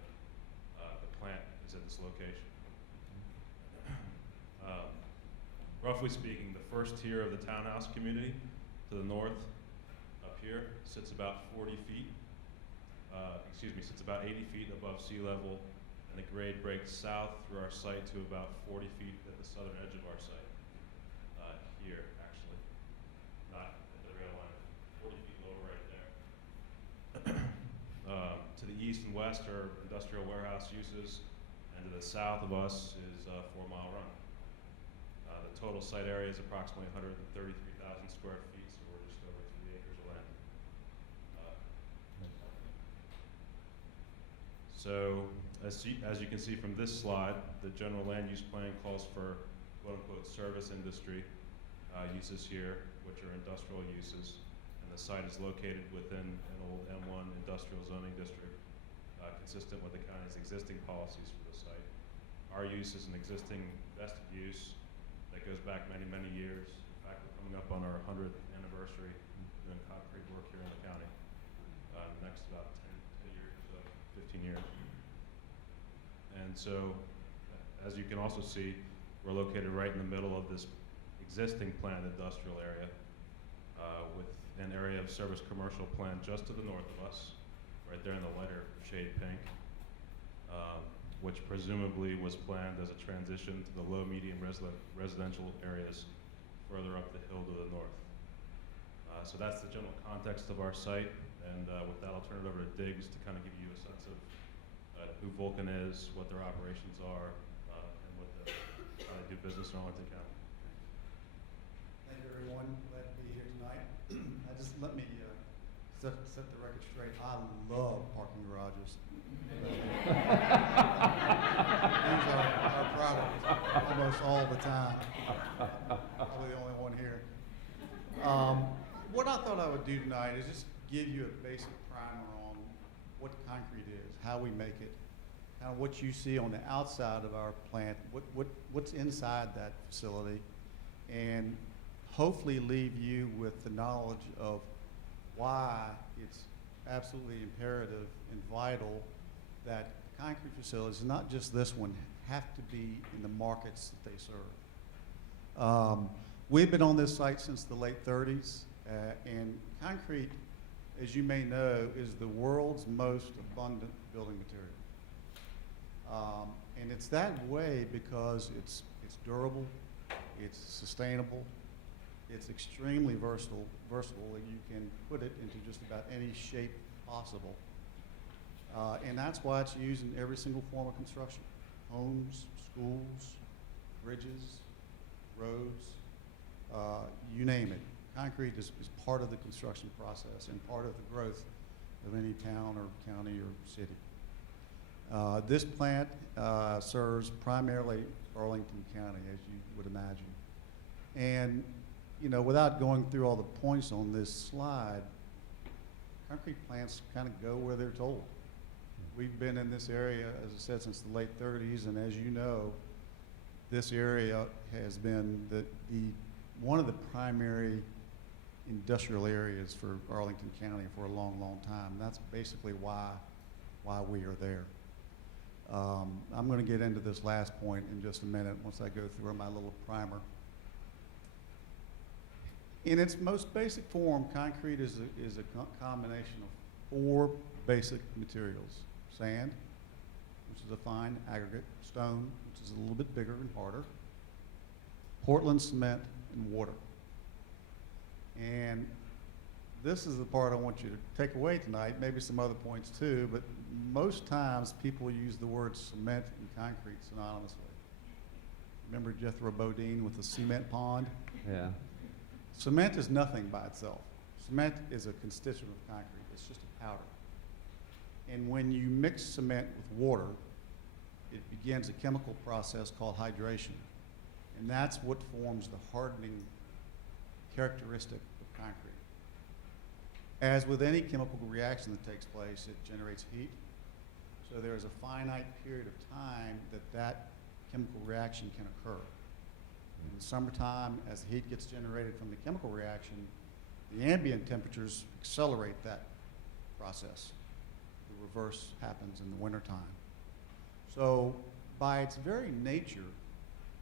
plant is at this location. Roughly speaking, the first tier of the townhouse community to the north up here sits about 40 feet, sits about 80 feet above sea level, and the grade breaks south through our site to about 40 feet at the southern edge of our site. Here, actually, not at the rail line, 40 feet lower right there. To the east and west are industrial warehouse uses, and to the south of us is 4 Mile Run. The total site area is approximately 133,000 square feet, so we're just over 3 acres of land. So, as you can see from this slide, the general land use plan calls for quote-unquote service industry uses here, which are industrial uses, and the site is located within an old M1 industrial zoning district, consistent with the county's existing policies for the site. Our use is an existing vested use that goes back many, many years. In fact, we're coming up on our 100th anniversary doing concrete work here in the county. Next about 10 years, 15 years. And so, as you can also see, we're located right in the middle of this existing planned industrial area with an area of service commercial planned just to the north of us, right there in the lighter shade pink, which presumably was planned as a transition to the low-medium residential areas further up the hill to the north. So that's the general context of our site, and with that I'll turn it over to Diggs to kind of give you a sense of who Vulcan is, what their operations are, and how they do business in Arlington County. Thank you, everyone. Glad to be here tonight. set the record straight. I love parking garages. These are our product almost all the time. Probably the only one here. What I thought I would do tonight is just give you a basic primer on what concrete is, how we make it, kind of what you see on the outside of our plant, what's inside that facility, and hopefully leave you with the knowledge of why it's absolutely imperative and vital that concrete facilities, not just this one, have to be in the markets that they serve. We've been on this site since the late 30s, and concrete, as you may know, is the world's most abundant building material. And it's that way because it's durable, it's sustainable, it's extremely versatile, that you can put it into just about any shape possible. And that's why it's used in every single form of construction. Homes, schools, bridges, roads, you name it. Concrete is part of the construction process and part of the growth of any town or county or city. This plant serves primarily Arlington County, as you would imagine. And, you know, without going through all the points on this slide, concrete plants kind of go where they're told. We've been in this area, as I said, since the late 30s, and as you know, this area has been one of the primary industrial areas for Arlington County for a long, long time. And that's basically why we are there. I'm going to get into this last point in just a minute once I go through my little primer. In its most basic form, concrete is a combination of 4 basic materials. Sand, which is a fine aggregate, stone, which is a little bit bigger and harder, Portland cement, and water. And this is the part I want you to take away tonight, maybe some other points too, but most times people use the words cement and concrete synonymously. Remember Jethro Bodine with the cement pond? Yeah. Cement is nothing by itself. Cement is a constituent of concrete. It's just a powder. And when you mix cement with water, it begins a chemical process called hydration. And that's what forms the hardening characteristic of concrete. As with any chemical reaction that takes place, it generates heat. So there is a finite period of time that chemical reaction can occur. In the summertime, as the heat gets generated from the chemical reaction, the ambient temperatures accelerate that process. The reverse happens in the wintertime. So by its very nature,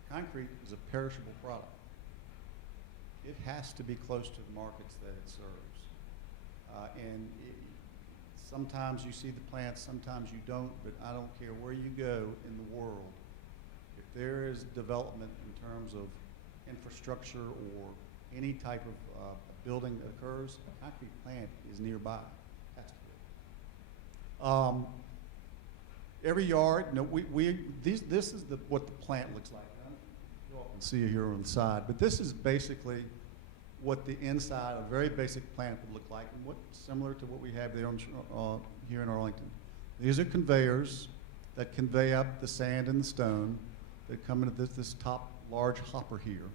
concrete is a perishable product. It has to be close to the markets that it serves. Sometimes you see the plants, sometimes you don't, but I don't care where you go in the world. If there is development in terms of infrastructure or any type of building that occurs, a concrete plant is nearby. Has to be. Every yard, this is what the plant looks like. You all can see it here on the side, but this is basically what the inside of a very basic plant would look like, and similar to what we have there here in Arlington. These are conveyors that convey up the sand and the stone that come into this top large hopper here.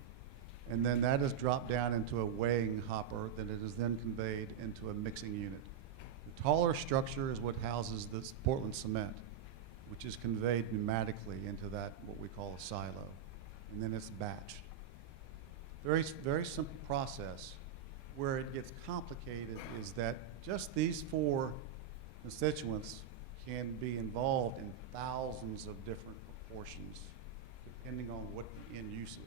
And then that is dropped down into a weighing hopper, then it is then conveyed into a mixing unit. The taller structure is what houses this Portland cement, which is conveyed pneumatically into that, what we call a silo. And then it's batched. Very, very simple process. Where it gets complicated is that just these 4 constituents can be involved in thousands of different proportions depending on what the end use is.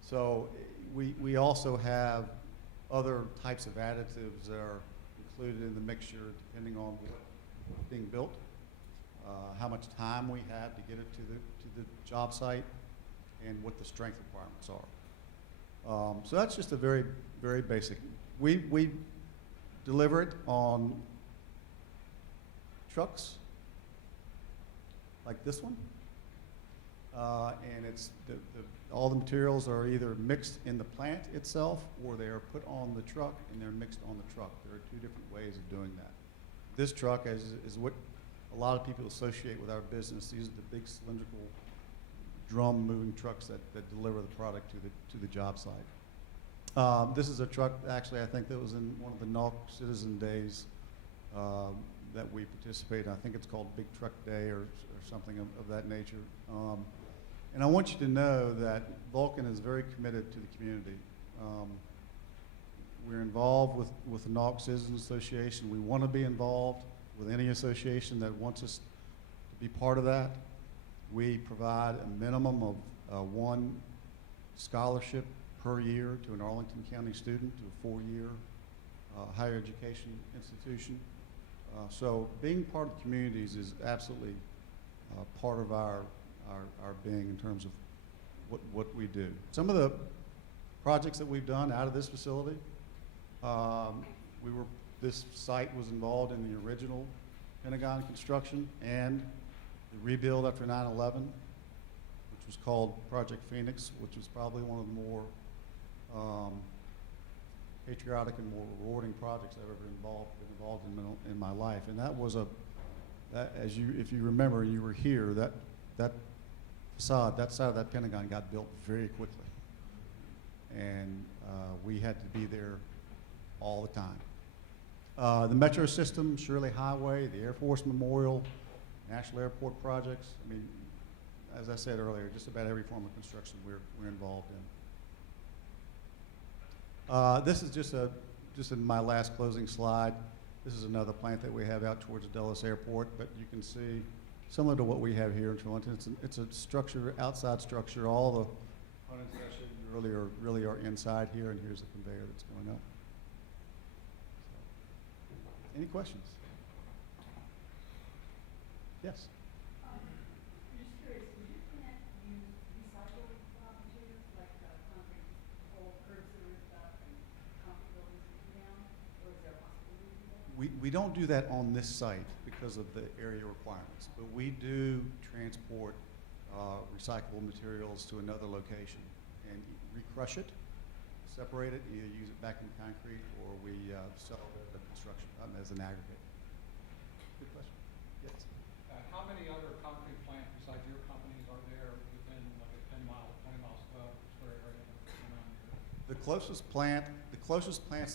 So we also have other types of additives that are included in the mixture depending on what's being built, how much time we have to get it to the job site, and what the strength requirements are. So that's just a very, very basic. We deliver it on trucks like this one. And all the materials are either mixed in the plant itself, or they are put on the truck and they're mixed on the truck. There are two different ways of doing that. This truck is what a lot of people associate with our business. These are the big cylindrical drum moving trucks that deliver the product to the job site. This is a truck, actually, I think that was in one of the NOC Citizen Days that we participated in. I think it's called Big Truck Day or something of that nature. And I want you to know that Vulcan is very committed to the community. We're involved with the NOC Citizens Association. We want to be involved with any association that wants us to be part of that. We provide a minimum of one scholarship per year to an Arlington County student, to a 4-year higher education institution. So being part of the communities is absolutely part of our being in terms of what we do. Some of the projects that we've done out of this facility, this site was involved in the original Pentagon construction and the rebuild after 9/11, which was called Project Phoenix, which was probably one of the more patriotic and more rewarding projects I've ever been involved in my life. And that was if you remember, you were here, that facade, that side of that Pentagon got built very quickly. And we had to be there all the time. The metro system, Shirley Highway, the Air Force Memorial, National Airport projects. I mean, as I said earlier, just about every form of construction we're involved in. This is just in my last closing slide. This is another plant that we have out towards Dulles Airport, but you can see similar to what we have here in Shirlington. It's a structure, outside structure. All the components that I showed you earlier really are inside here, and here's the conveyor that's going up. So, any questions? Yes. I'm just curious, would you plant use recycled materials like concrete, old curbs and stuff, and concrete buildings that come down, or is there a possibility to do that? We don't do that on this site because of the area requirements, but we do transport recyclable materials to another location and recrush it, separate it, either use it back in concrete, or we sell it as a construction, as an aggregate. Good question. Yes. How many other concrete plants besides your companies are there within like a 10-mile, 20-mile square area around here? The closest plants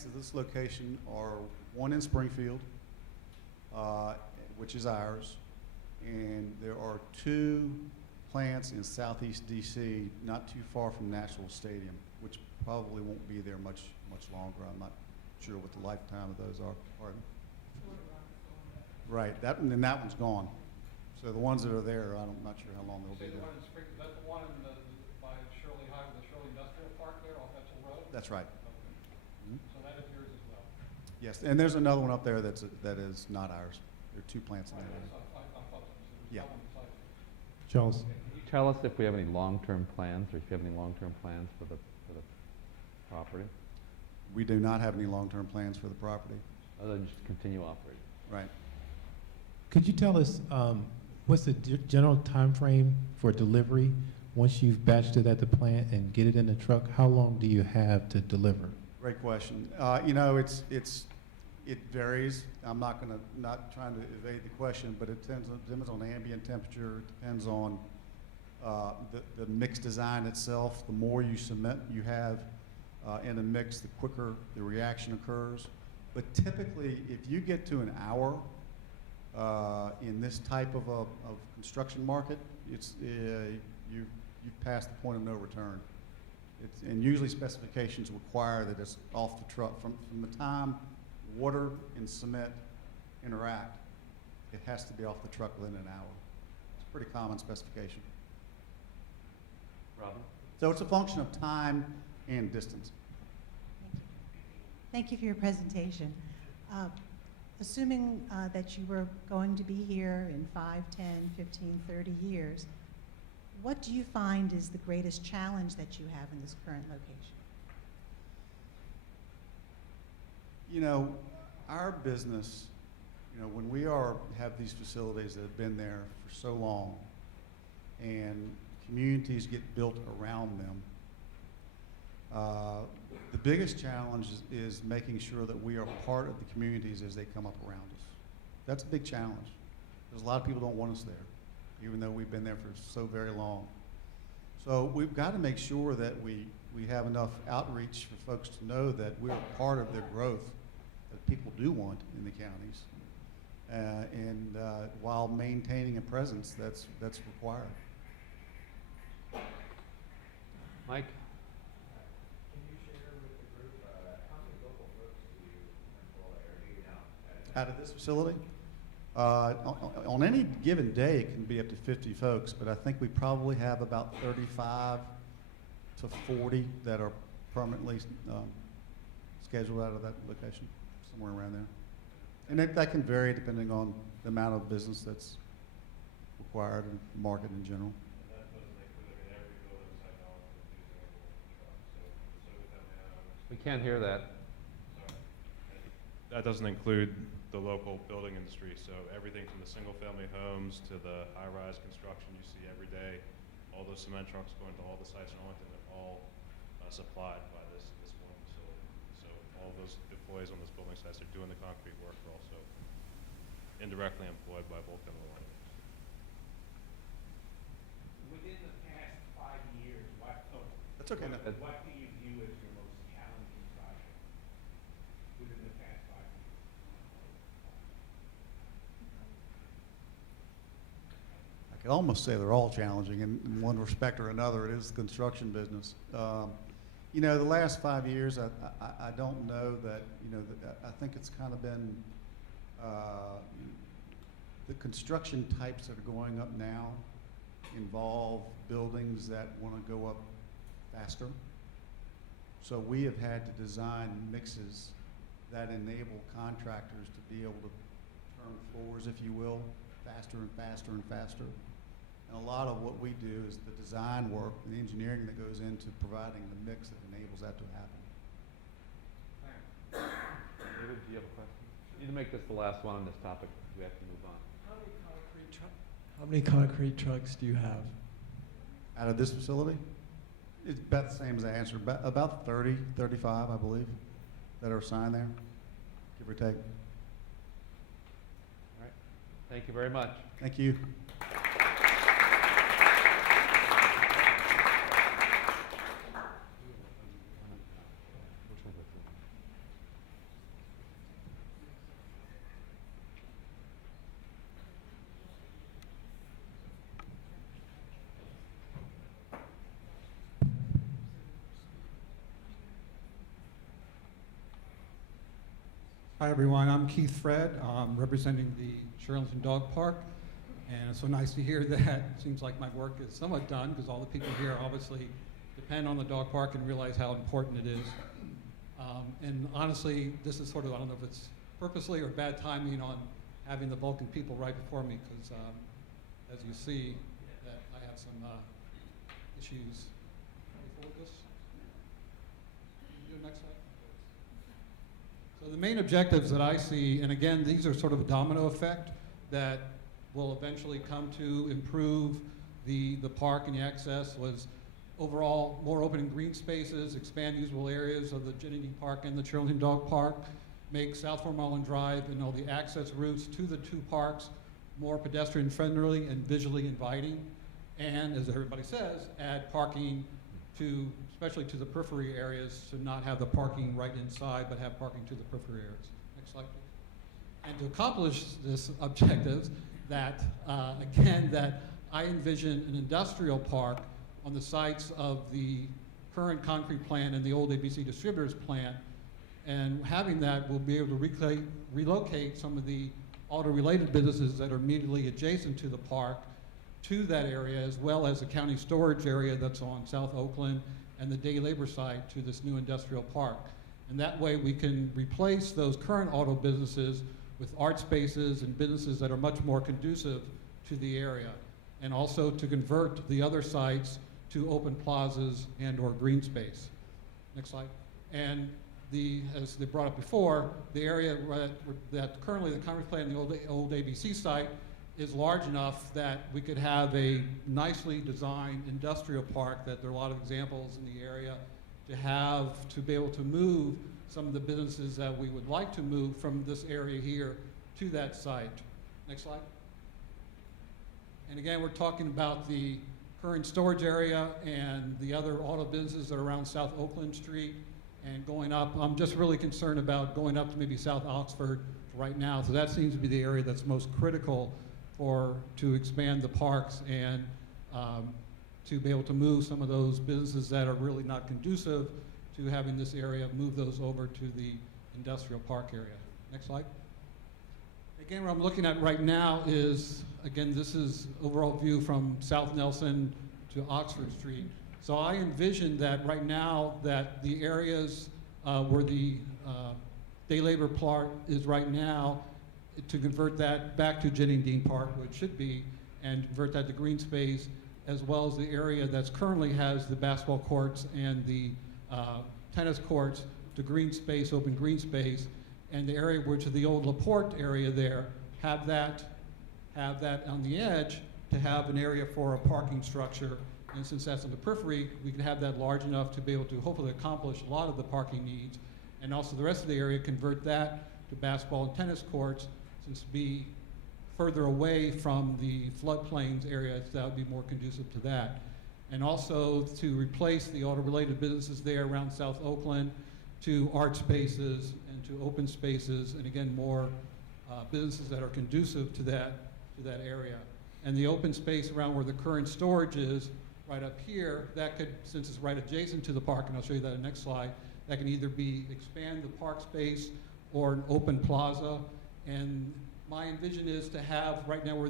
to this location are one in Springfield, which is ours, and there are 2 plants in southeast DC, not too far from National Stadium, which probably won't be there much longer. I'm not sure what the lifetime of those are. Pardon? Right, that one's gone. So the ones that are there, I'm not sure how long they'll be there. The one in Springfield, is that the one by Shirley High, the Shirley Industrial Park there off Etzel Road? That's right. Okay. Mm-hmm. So that is yours as well? Yes, and there's another one up there that is not ours. There are 2 plants in Right, there. I thought that was Yeah. that one beside it. Charles. Can you tell us if we have any long-term plans, or if you have any long-term plans for the property, We do not have any long-term plans for the property. other than just continue operating? Right. Could you tell us what's the general time frame for delivery? Once you've batched it at the plant and get it in the truck, how long do you have to deliver? Great question. You know, it varies. I'm not trying to evade the question, but it depends on ambient temperature. It depends on the mix design itself. The more cement you have in a mix, the quicker the reaction occurs. But typically, if you get to an hour in this type of construction market, you've passed the point of no return. And usually specifications require that it's off the truck. From the time water and cement interact, it has to be off the truck within an hour. It's a pretty common specification. Robin? So it's a function of time and distance. Thank you for your presentation. Assuming that you were going to be here in 5, 10, 15, 30 years, what do you find is the greatest challenge that you have in this current location? You know, our business, you know, when we have these facilities that have been there for so long, and communities get built around them. The biggest challenge is making sure that we are part of the communities as they come up around us. That's a big challenge, because a lot of people don't want us there, even though we've been there for so very long. So we've got to make sure that we have enough outreach for folks to know that we're part of their growth that people do want in the counties, and while maintaining a presence that's required. Mike? Can you share with the group how many local folks do you employ or do you know? Out of this facility? On any given day, it can be up to 50 folks, but I think we probably have about 35 to 40 that are permanently scheduled out of that location, somewhere around there. And that can vary depending on the amount of business that's required in the market in general. And that doesn't include, I mean, every building site now is using a local truck, so with them, We can't hear that. that doesn't include the local building industry, so everything from the single-family homes to the high-rise construction you see every day, all those cement trucks going to all the sites in Arlington, they're all supplied by this one facility. So all those employees on this building sites are doing the concrete work, are also indirectly employed by Vulcan Oil. Within the past 5 years, what do you view as your most challenging project within the past 5 years? I could almost say they're all challenging in one respect or another. It is the construction business. You know, the last 5 years, I don't know that, you know, I think it's kind of been the construction types that are going up now involve buildings that want to go up faster. So we have had to design mixes that enable contractors to be able to turn floors, if you will, faster and faster and faster. And a lot of what we do is the design work, the engineering that goes into providing the mix that enables that to happen. David, do you have a question? You need to make this the last one on this topic. We have to move on. How many concrete trucks do you have? Out of this facility, it's about the same as I answered, about 30, 35, I believe, that are assigned there, give or take. All right. Thank you very much. Thank you. Hi, everyone. I'm Keith Fred, representing the Shirlington Dog Park. And it's so nice to hear that. It seems like my work is somewhat done because all the people here obviously depend on the dog park and realize how important it is. And honestly, this is sort of, I don't know if it's purposely or bad timing on having the Vulcan people right before me because as you see, that I have some issues. Can we forward this? Can you do the next slide? So the main objectives that I see, and again, these are sort of a domino effect that will eventually come to improve the park and the access, was overall more open and green spaces, expand usable areas of the Untitled Park and the Shirlington Dog Park, make South Fort Mullen Drive and all the access routes to the two parks more pedestrian friendly and visually inviting, and as everybody says, add parking to, especially to the periphery areas, to not have the parking right inside, but have parking to the periphery areas. Next slide, please. And to accomplish this objectives, that again, that I envision an industrial park on the sites of the current concrete plant and the old ABC distributors plant, and having that, we'll be able to relocate some of the auto-related businesses that are immediately adjacent to the park to that area, as well as the county storage area that's on South Oakland and the day labor site to this new industrial park. And that way we can replace those current auto businesses with art spaces and businesses that are much more conducive to the area. And also to convert the other sites to open plazas and or green space. Next slide. And as they brought up before, the area that currently the concrete plant in the old ABC site is large enough that we could have a nicely designed industrial park, that there are a lot of examples in the area, to be able to move some of the businesses that we would like to move from this area here to that site. Next slide. And again, we're talking about the current storage area and the other auto businesses that are around South Oakland Street and going up. I'm just really concerned about going up to maybe South Oxford right now. So that seems to be the area that's most critical to expand the parks and to be able to move some of those businesses that are really not conducive to having this area, move those over to the industrial park area. Next slide. Again, what I'm looking at right now is, again, this is overall view from South Nelson to Oxford Street. So I envision that right now that the areas where the day labor part is right now, to convert that back to Jennings Dean Park, which should be, and convert that to green space, as well as the area that's currently has the basketball courts and the tennis courts to green space, open green space, and the area which is the old LaPorte area there, have that on the edge to have an area for a parking structure. And since that's on the periphery, we can have that large enough to be able to hopefully accomplish a lot of the parking needs. And also the rest of the area, convert that to basketball and tennis courts, since be further away from the floodplains area, so that would be more conducive to that. And also to replace the auto-related businesses there around South Oakland to art spaces and to open spaces, and again, more businesses that are conducive to that area. And the open space around where the current storage is, right up here, that could, since it's right adjacent to the park, and I'll show you that in the next slide, that can either be expand the park space or an open plaza. And my envision is to have, right now where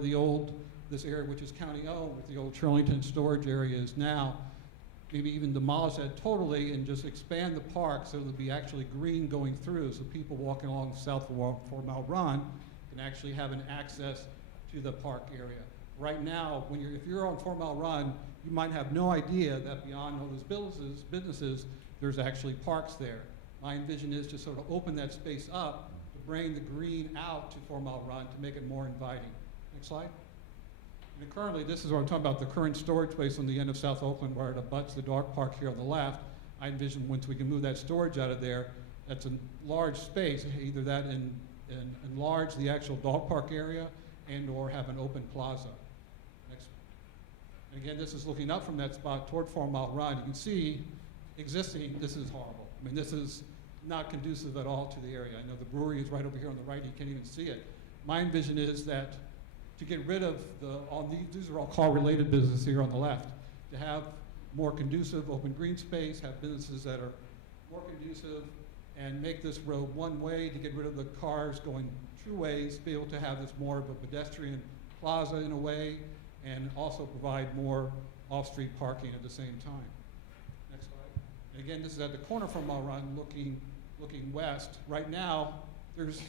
this area which is county owned, with the old Shirlington storage area is now, maybe even demolish that totally and just expand the park so it'll be actually green going through, so people walking along the South 4 Mile Run can actually have an access to the park area. Right now, if you're on 4 Mile Run, you might have no idea that beyond all those businesses, there's actually parks there. My envision is to sort of open that space up to bring the green out to 4 Mile Run to make it more inviting. Next slide. And currently, this is what I'm talking about, the current storage space on the end of South Oakland where it abuts the dog park here on the left. I envision once we can move that storage out of there, that's a large space, either that and enlarge the actual dog park area and or have an open plaza. Next. And again, this is looking up from that spot toward 4 Mile Run. You can see existing, this is horrible. I mean, this is not conducive at all to the area. I know the brewery is right over here on the right, you can't even see it. My envision is that to get rid of these are all car-related businesses here on the left, to have more conducive open green space, have businesses that are more conducive, and make this road one way to get rid of the cars going two ways, be able to have this more of a pedestrian plaza in a way, and also provide more off-street parking at the same time. Next slide. And again, this is at the corner from Mile Run looking west. Right now, there's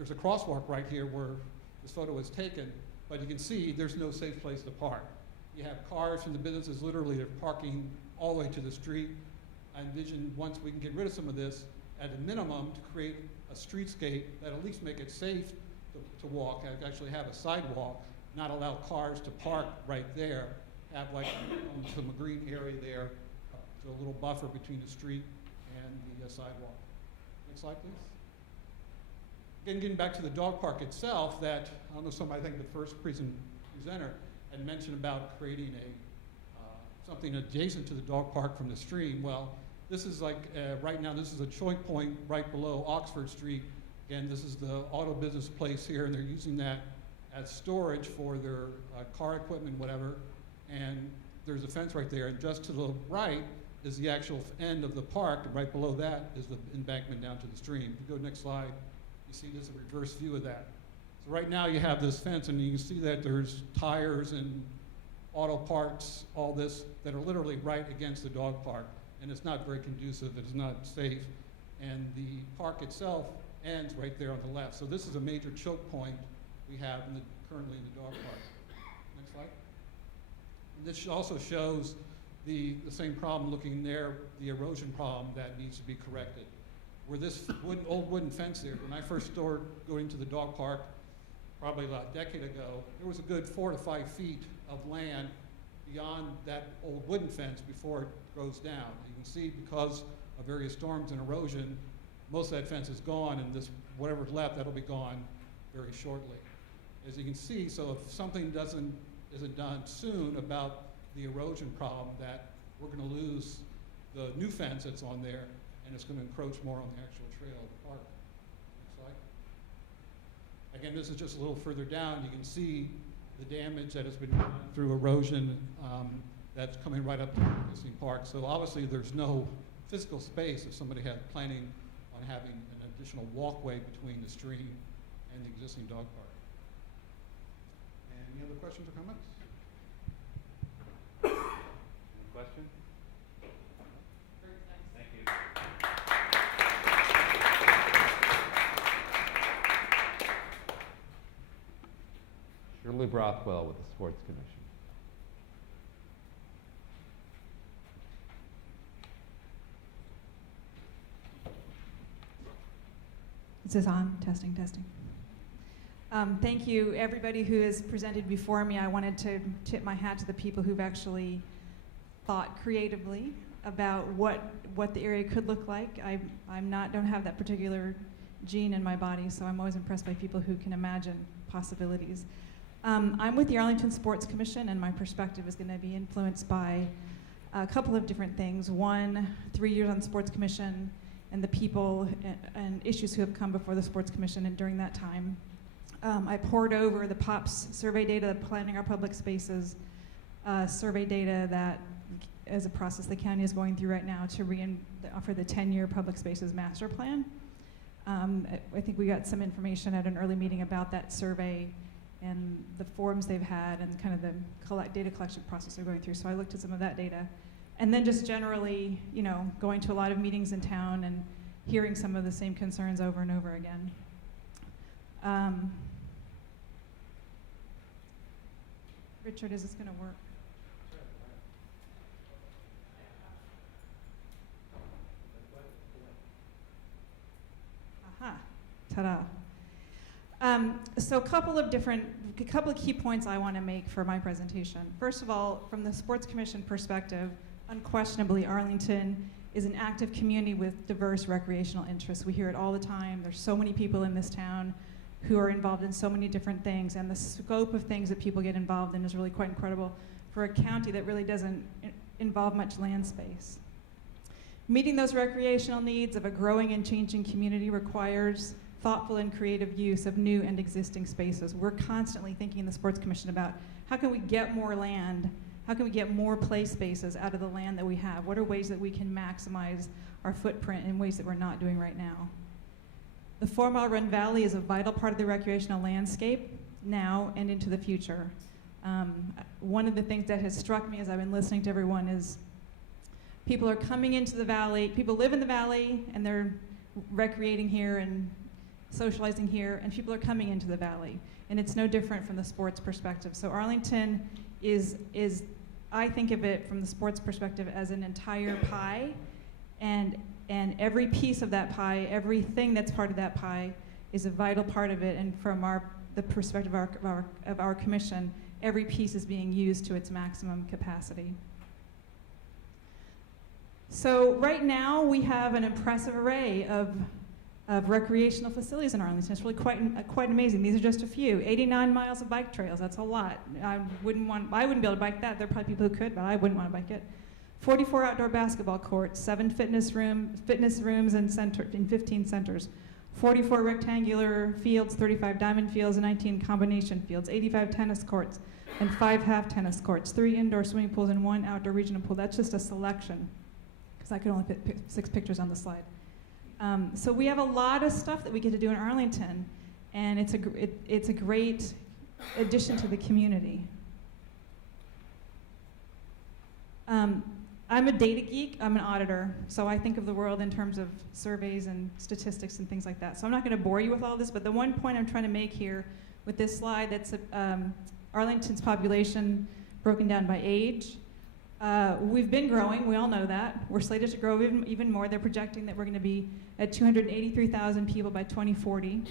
a crosswalk right here where this photo was taken, but you can see there's no safe place to park. You have cars from the businesses literally are parking all the way to the street. I envision once we can get rid of some of this, at a minimum, to create a streetscape that at least make it safe to walk, actually have a sidewalk, not allow cars to park right there, have like some green area there, so a little buffer between the street and the sidewalk. Next slide, please. Again, getting back to the dog park itself, that, I don't know, somebody, I think the first presenter had mentioned about creating something adjacent to the dog park from the stream. Well, this is like, right now, this is a choke point right below Oxford Street. Again, this is the auto business place here, and they're using that as storage for their car equipment, whatever. And there's a fence right there, and just to the right is the actual end of the park, and right below that is the embankment down to the stream. If you go next slide, you see this is a reverse view of that. So right now you have this fence, and you can see that there's tires and auto parts, all this, that are literally right against the dog park. And it's not very conducive, it's not safe. And the park itself ends right there on the left. So this is a major choke point we have currently in the dog park. Next slide. And this also shows the same problem looking there, the erosion problem that needs to be corrected. Where this old wooden fence there, when I first started going to the dog park, probably about a decade ago, there was a good 4 to 5 feet of land beyond that old wooden fence before it goes down. You can see because of various storms and erosion, most of that fence is gone, and this whatever's left, that'll be gone very shortly. As you can see, so if something isn't done soon about the erosion problem, that we're going to lose the new fence that's on there, and it's going to encroach more on the actual trail of the park. Next slide. Again, this is just a little further down. You can see the damage that has been done through erosion that's coming right up to the existing park. So obviously there's no physical space if somebody had planning on having an additional walkway between the stream and the existing dog park. Any other questions or comments? Any questions? Thank you. Shirley Brothwell with the Sports Commission. Is this on? Testing, testing. Thank you, everybody who has presented before me. I wanted to tip my hat to the people who've actually thought creatively about what the area could look like. don't have that particular gene in my body, so I'm always impressed by people who can imagine possibilities. I'm with the Arlington Sports Commission, and my perspective is going to be influenced by a couple of different things. One, 3 years on the Sports Commission, and the people and issues who have come before the Sports Commission, and during that time, I pored over the POPS survey data, the Planning Our Public Spaces survey data that is a process the county is going through right now to offer the 10-year public spaces master plan. I think we got some information at an early meeting about that survey and the forums they've had and kind of the data collection process they're going through. So I looked at some of that data. And then just generally, going to a lot of meetings in town and hearing some of the same concerns over and over again. Richard, is this going to work? Aha, ta-da. So a couple of key points I want to make for my presentation. First of all, from the Sports Commission perspective, unquestionably Arlington is an active community with diverse recreational interests. We hear it all the time. There's so many people in this town who are involved in so many different things, and the scope of things that people get involved in is really quite incredible for a county that really doesn't involve much land space. Meeting those recreational needs of a growing and changing community requires thoughtful and creative use of new and existing spaces. We're constantly thinking in the Sports Commission about how can we get more land, how can we get more play spaces out of the land that we have? What are ways that we can maximize our footprint in ways that we're not doing right now? The 4 Mile Run Valley is a vital part of the recreational landscape now and into the future. One of the things that has struck me as I've been listening to everyone is people are coming into the valley, people live in the valley and they're recreating here and socializing here, and people are coming into the valley. And it's no different from the sports perspective. So Arlington is I think of it from the sports perspective as an entire pie, and every piece of that pie, everything that's part of that pie is a vital part of it, and from the perspective of our commission, every piece is being used to its maximum capacity. So right now we have an impressive array of recreational facilities in Arlington. It's really quite amazing. These are just a few. 89 miles of bike trails, that's a lot. I wouldn't be able to bike that. There are probably people who could, but I wouldn't want to bike it. 44 outdoor basketball courts, 7 fitness rooms in 15 centers, 44 rectangular fields, 35 diamond fields, and 19 combination fields, 85 tennis courts, and 5 half tennis courts, 3 indoor swimming pools, and 1 outdoor regional pool. That's just a selection, because I could only fit 6 pictures on the slide. So we have a lot of stuff that we get to do in Arlington, and it's a great addition to the community. I'm a data geek, I'm an auditor, so I think of the world in terms of surveys and statistics and things like that. So I'm not going to bore you with all this, but the one point I'm trying to make here with this slide, that's Arlington's population broken down by age. We've been growing, we all know that. We're slated to grow even more. They're projecting that we're going to be at 283,000 people by 2040.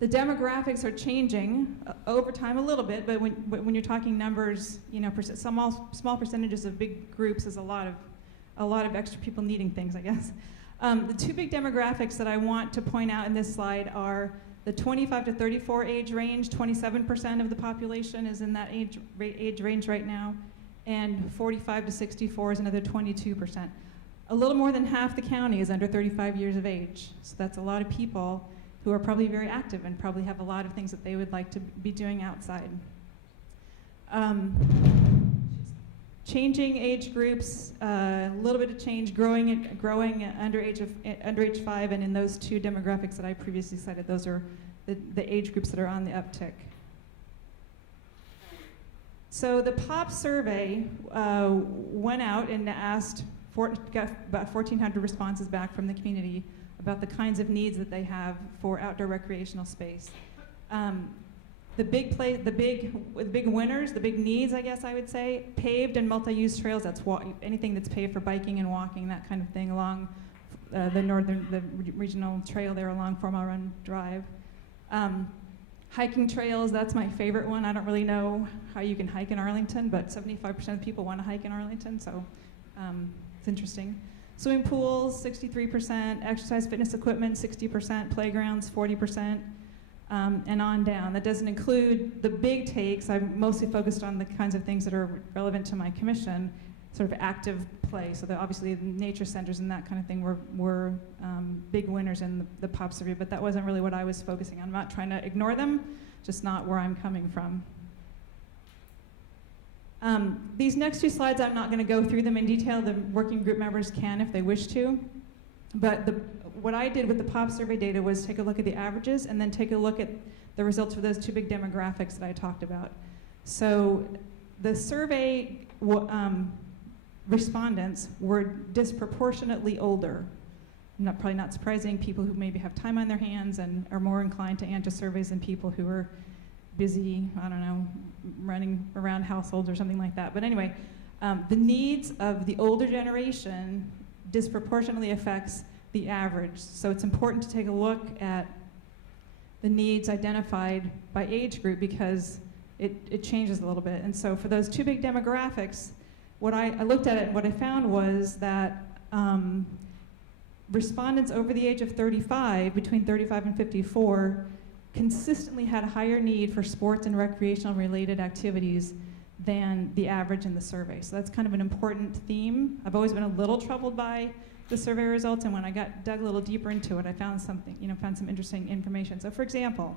The demographics are changing over time a little bit, but when you're talking numbers, you know, small percentages of big groups is a lot of extra people needing things, I guess. The two big demographics that I want to point out in this slide are the 25 to 34 age range. 27% of the population is in that age range right now, and 45 to 64 is another 22%. A little more than half the county is under 35 years of age, so that's a lot of people who are probably very active and probably have a lot of things that they would like to be doing outside. Changing age groups, a little bit of change, growing under age 5, and in those two demographics that I previously cited, those are the age groups that are on the uptick. So the POP survey went out and got about 1,400 responses back from the community about the kinds of needs that they have for outdoor recreational space. The big winners, the big needs, I guess I would say, paved and multi-use trails. That's anything that's paved for biking and walking, that kind of thing, along the regional trail there along 4 Mile Run Drive. Hiking trails, that's my favorite one. I don't really know how you can hike in Arlington, but 75% of people want to hike in Arlington, so it's interesting. Swimming pools, 63%, exercise fitness equipment, 60%, playgrounds, 40%, and on down. That doesn't include the big takes. I'm mostly focused on the kinds of things that are relevant to my commission, sort of active play. So obviously the nature centers and that kind of thing were big winners in the POP survey, but that wasn't really what I was focusing on. I'm not trying to ignore them, just not where I'm coming from. These next two slides, I'm not going to go through them in detail. The working group members can if they wish to. But what I did with the POP survey data was take a look at the averages and then take a look at the results for those two big demographics that I talked about. So the survey respondents were disproportionately older. Probably not surprising, people who maybe have time on their hands and are more inclined to answer surveys than people who are busy, I don't know, running around households or something like that. But anyway, the needs of the older generation disproportionately affects the average. So it's important to take a look at the needs identified by age group because it changes a little bit. And so for those two big demographics, what I looked at it and what I found was that respondents over the age of 35, between 35 and 54, consistently had a higher need for sports and recreational related activities than the average in the survey. So that's kind of an important theme. I've always been a little troubled by the survey results, and when I dug a little deeper into it, I found some interesting information. So for example,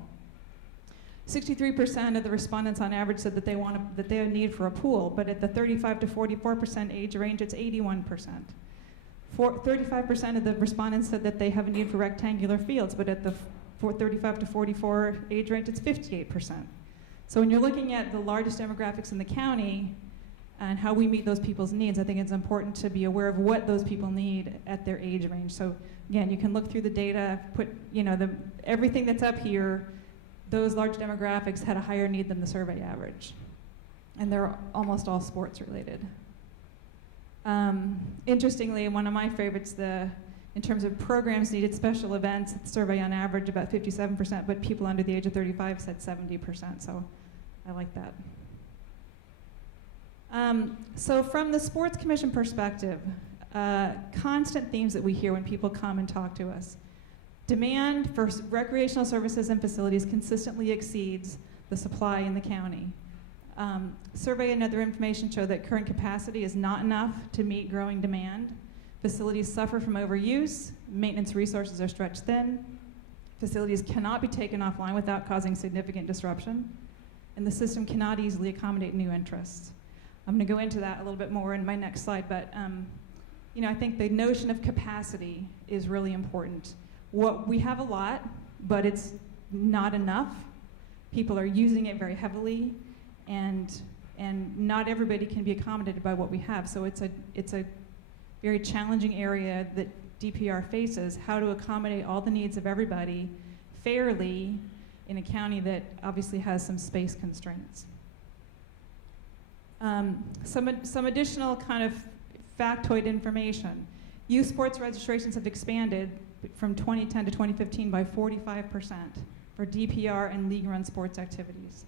63% of the respondents on average said that they have a need for a pool, but at the 35 to 44% age range, it's 81%. 35% of the respondents said that they have a need for rectangular fields, but at the 35 to 44 age range, it's 58%. So when you're looking at the largest demographics in the county and how we meet those people's needs, I think it's important to be aware of what those people need at their age range. So again, you can look through the data, everything that's up here, those large demographics had a higher need than the survey average. And they're almost all sports related. Interestingly, one of my favorites, in terms of programs needed special events, the survey on average about 57%, but people under the age of 35 said 70%, so I like that. So from the Sports Commission perspective, constant themes that we hear when people come and talk to us. Demand for recreational services and facilities consistently exceeds the supply in the county. Survey and other information show that current capacity is not enough to meet growing demand. Facilities suffer from overuse, maintenance resources are stretched thin, facilities cannot be taken offline without causing significant disruption, and the system cannot easily accommodate new interests. I'm going to go into that a little bit more in my next slide, but I think the notion of capacity is really important. We have a lot, but it's not enough. People are using it very heavily, and not everybody can be accommodated by what we have. So it's a very challenging area that DPR faces, how to accommodate all the needs of everybody fairly in a county that obviously has some space constraints. Some additional kind of factoid information. Youth sports registrations have expanded from 2010 to 2015 by 45%. for DPR and league-run sports activities.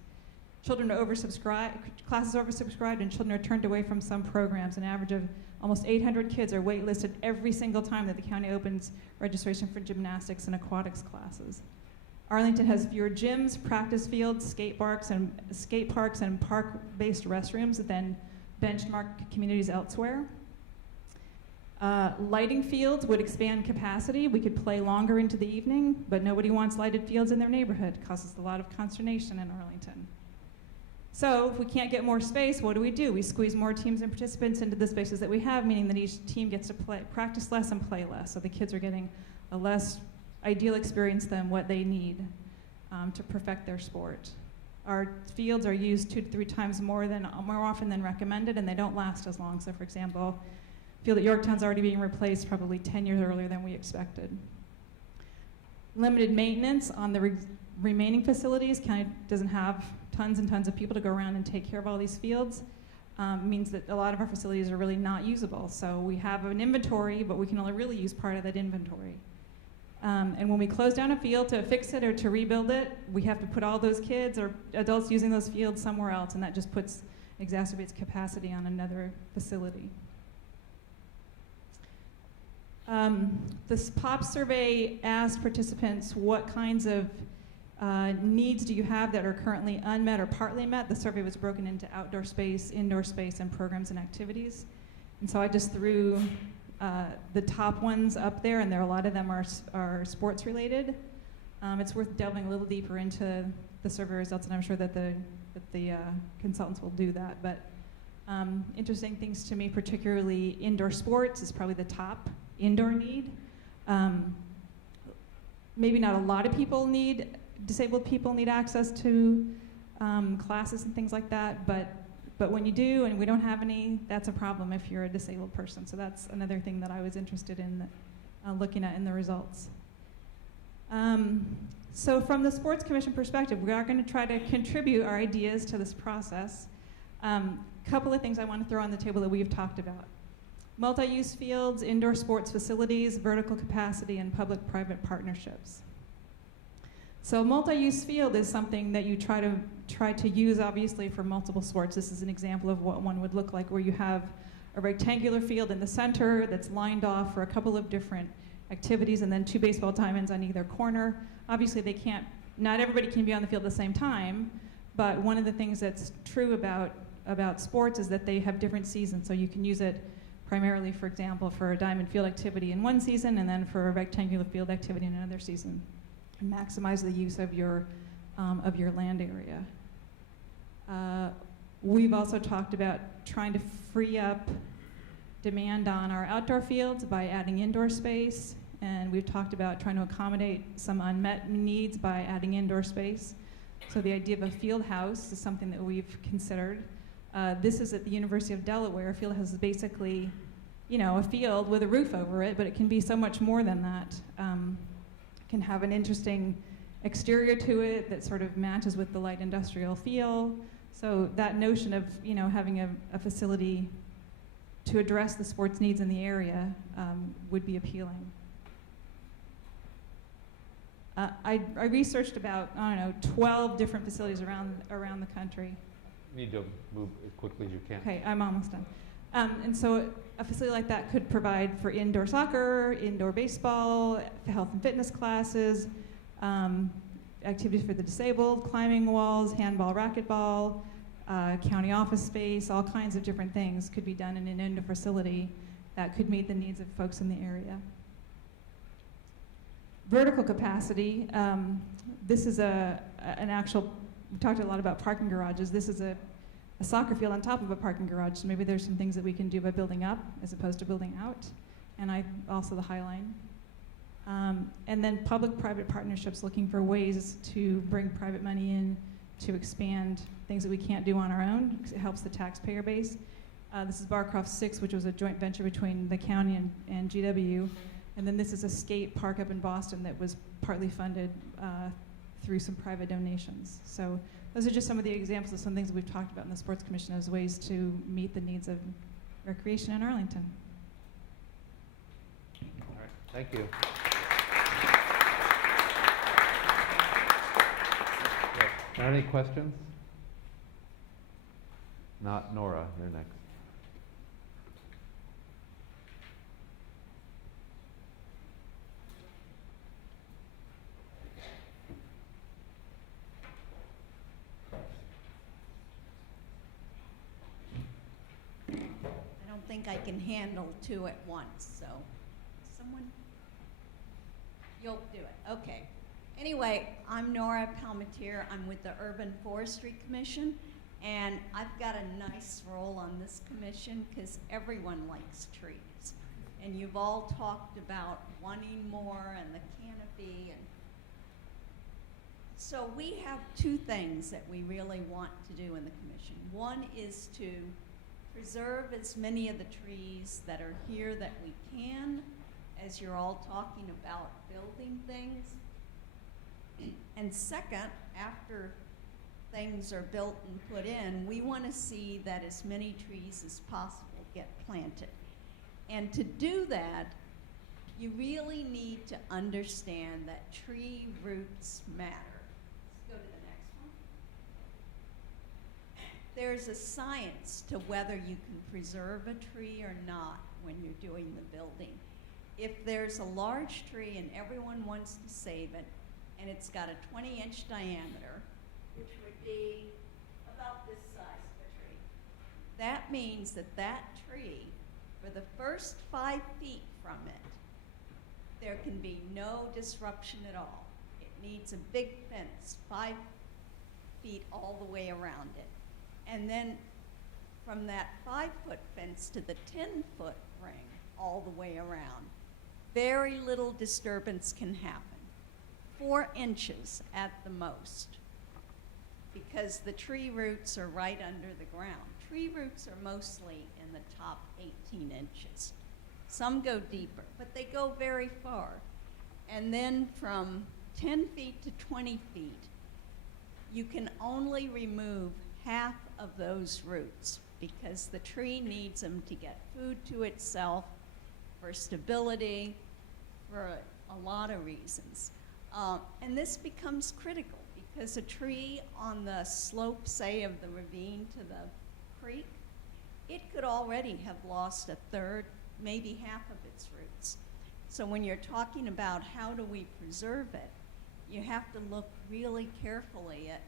Children are oversubscribed, classes are oversubscribed, and children are turned away from some programs. An average of almost 800 kids are waitlisted every single time that the county opens registration for gymnastics and aquatics classes. Arlington has fewer gyms, practice fields, skate parks, and park-based restrooms than benchmark communities elsewhere. Lighting fields would expand capacity. We could play longer into the evening, but nobody wants lighted fields in their neighborhood. It causes a lot of consternation in Arlington. So if we can't get more space, what do? We squeeze more teams and participants into the spaces that we have, meaning that each team gets to practice less and play less. So the kids are getting a less ideal experience than what they need to perfect their sport. Our fields are used 2 to 3 times more often than recommended, and they don't last as long. So for example, field at Yorktown's already being replaced probably 10 years earlier than we expected. Limited maintenance on the remaining facilities. County doesn't have tons and tons of people to go around and take care of all these fields. Means that a lot of our facilities are really not usable. So we have an inventory, but we can only really use part of that inventory. And when we close down a field to fix it or to rebuild it, we have to put all those kids or adults using those fields somewhere else, and that just exacerbates capacity on another facility. This POP survey asked participants what kinds of needs do you have that are currently unmet or partly met. The survey was broken into outdoor space, indoor space, and programs and activities. And so I just threw the top ones up there, and a lot of them are sports related. It's worth delving a little deeper into the survey results, and I'm sure that the consultants will do that. But interesting things to me, particularly indoor sports, is probably the top indoor need. Maybe not a lot of disabled people need access to classes and things like that, but when you do and we don't have any, that's a problem if you're a disabled person. So that's another thing that I was interested in looking at in the results. So from the Sports Commission perspective, we are going to try to contribute our ideas to this process. Couple of things I want to throw on the table that we've talked about. Multi-use fields, indoor sports facilities, vertical capacity, and public-private partnerships. So a multi-use field is something that you try to use, obviously, for multiple sports. This is an example of what one would look like, where you have a rectangular field in the center that's lined off for a couple of different activities, and then 2 baseball diamonds on either corner. Obviously, not everybody can be on the field at the same time, but one of the things that's true about sports is that they have different seasons, so you can use it primarily, for example, for a diamond field activity in one season, and then for a rectangular field activity in another season. And maximize the use of your land area. We've also talked about trying to free up demand on our outdoor fields by adding indoor space, and we've talked about trying to accommodate some unmet needs by adding indoor space. So the idea of a field house is something that we've considered. This is at the University of Delaware. A field house is basically, a field with a roof over it, but it can be so much more than that. Can have an interesting exterior to it that sort of matches with the light industrial feel. So that notion of having a facility to address the sports needs in the area would be appealing. I researched about 12 different facilities around the country. You need to move as quickly as you can. Okay, I'm almost done. And so a facility like that could provide for indoor soccer, indoor baseball, health and fitness classes, activities for the disabled, climbing walls, handball, racquetball, county office space, all kinds of different things could be done in an indoor facility that could meet the needs of folks in the area. Vertical capacity, this is we talked a lot about parking garages. This is a soccer field on top of a parking garage, so maybe there's some things that we can do by building up as opposed to building out, and also the High Line. And then public-private partnerships, looking for ways to bring private money in to expand things that we can't do on our own, because it helps the taxpayer base. This is Barcroft 6, which was a joint venture between the county and GW. And then this is a skate park up in Boston that was partly funded through some private donations. So those are just some of the examples of some things that we've talked about in the Sports Commission as ways to meet the needs of recreation in Arlington. All right, thank you. Any questions? Not Nora, you're next. I don't think I can handle two at once, so someone, you'll do it, okay. Anyway, I'm Nora Palmatier. I'm with the Urban Forestry Commission, and I've got a nice role on this commission because everyone likes trees. And you've all talked about wanting more and the canopy, and so we have two things that we really want to do in the commission. One is to preserve as many of the trees that are here that we can, as you're all talking about building things. And second, after things are built and put in, we want to see that as many trees as possible get planted. And to do that, you really need to understand that tree roots matter. Let's go to the next one. There's a science to whether you can preserve a tree or not when you're doing the building. If there's a large tree and everyone wants to save it, and it's got a 20-inch diameter, which would be about this size of a tree, that means that that tree, for the first 5 feet from it, there can be no disruption at all. It needs a big fence, 5 feet all the way around it. And then from that 5-foot fence to the 10-foot ring all the way around, very little disturbance can happen. 4 inches at the most, because the tree roots are right under the ground. Tree roots are mostly in the top 18 inches. Some go deeper, but they go very far. And then from 10 feet to 20 feet, you can only remove half of those roots because the tree needs them to get food to itself, for stability, for a lot of reasons. And this becomes critical because a tree on the slope, say, of the ravine to the creek, it could already have lost a third, maybe half of its roots. So when you're talking about how do we preserve it, you have to look really carefully at,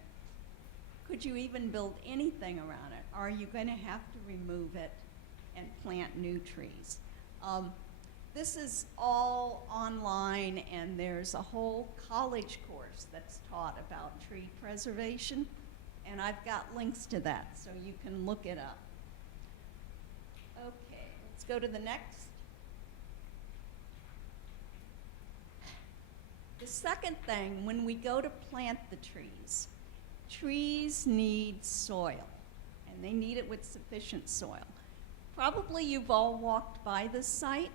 could you even build anything around it? Are you going to have to remove it and plant new trees? This is all online, and there's a whole college course that's taught about tree preservation, and I've got links to that, so you can look it up. Okay, let's go to the next. The second thing, when we go to plant the trees, trees need soil, and they need it with sufficient soil. Probably you've all walked by this site.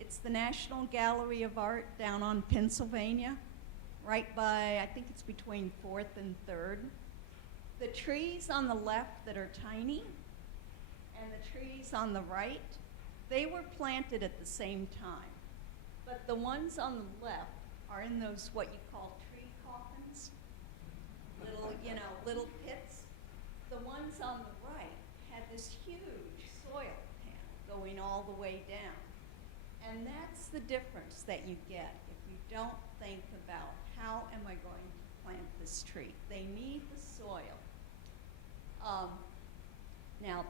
It's the National Gallery of Art down on Pennsylvania, right by, I think it's between 4th and 3rd. The trees on the left that are tiny and the trees on the right, they were planted at the same time. But the ones on the left are in those what you call tree coffins, little, little pits. The ones on the right had this huge soil panel going all the way down. And that's the difference that you get if you don't think about how am I going to plant this tree. They need the soil. Now,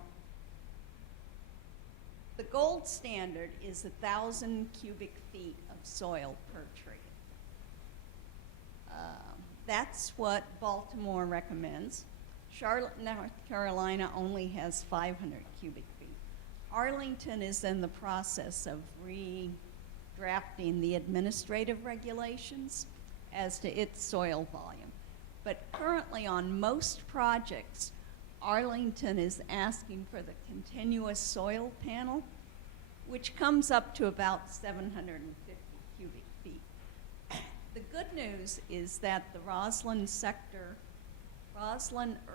the gold standard is 1,000 cubic feet of soil per tree. That's what Baltimore recommends. Charlotte, North Carolina only has 500 cubic feet. Arlington is in the process of redrafting the administrative regulations as to its soil volume. But currently on most projects, Arlington is asking for the continuous soil panel, which comes up to about 750 cubic feet. The good news is that the Roslyn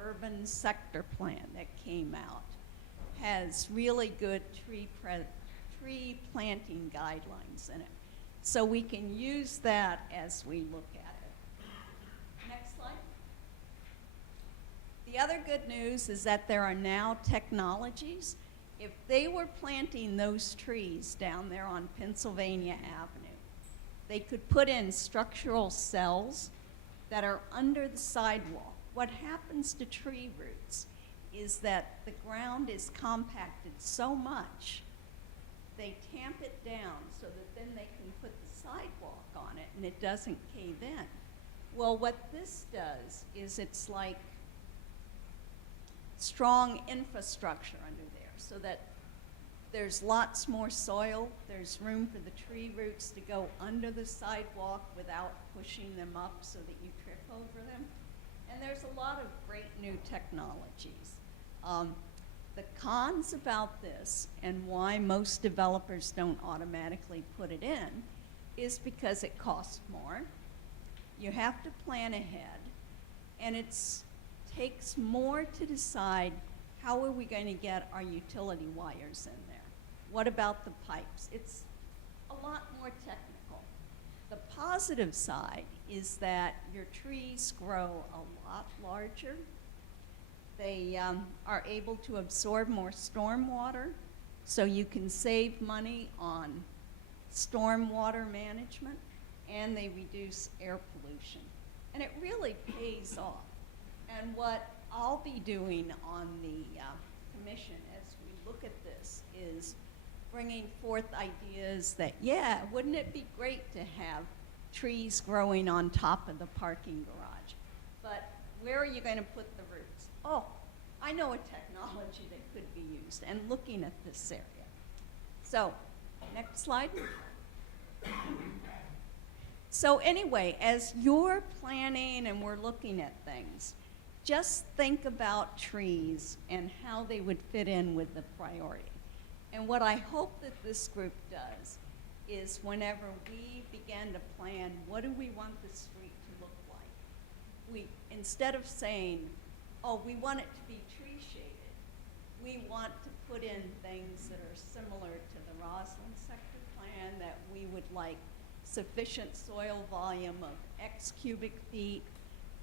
Urban Sector Plan that came out has really good tree planting guidelines in it. So we can use that as we look at it. Next slide. The other good news is that there are now technologies. If they were planting those trees down there on Pennsylvania Avenue, they could put in structural cells that are under the sidewalk. What happens to tree roots is that the ground is compacted so much, they tamp it down so that then they can put the sidewalk on it and it doesn't cave in. Well, what this does is it's like strong infrastructure under there so that there's lots more soil, there's room for the tree roots to go under the sidewalk without pushing them up so that you trip over them. And there's a lot of great new technologies. The cons about this and why most developers don't automatically put it in is because it costs more. You have to plan ahead, and it takes more to decide how are we going to get our utility wires in there. What about the pipes? It's a lot more technical. The positive side is that your trees grow a lot larger. They are able to absorb more storm water, so you can save money on storm water management, and they reduce air pollution. And it really pays off. And what I'll be doing on the commission as we look at this is bringing forth ideas that, yeah, wouldn't it be great to have trees growing on top of the parking garage? But where are you going to put the roots? Oh, I know a technology that could be used, and looking at this area. So, next slide. So anyway, as you're planning and we're looking at things, just think about trees and how they would fit in with the priority. And what I hope that this group does is whenever we begin to plan, what do we want the street to look like? Instead of saying, oh, we want it to be tree shaded, we want to put in things that are similar to the Roslyn sector plan, that we would like sufficient soil volume of X cubic feet.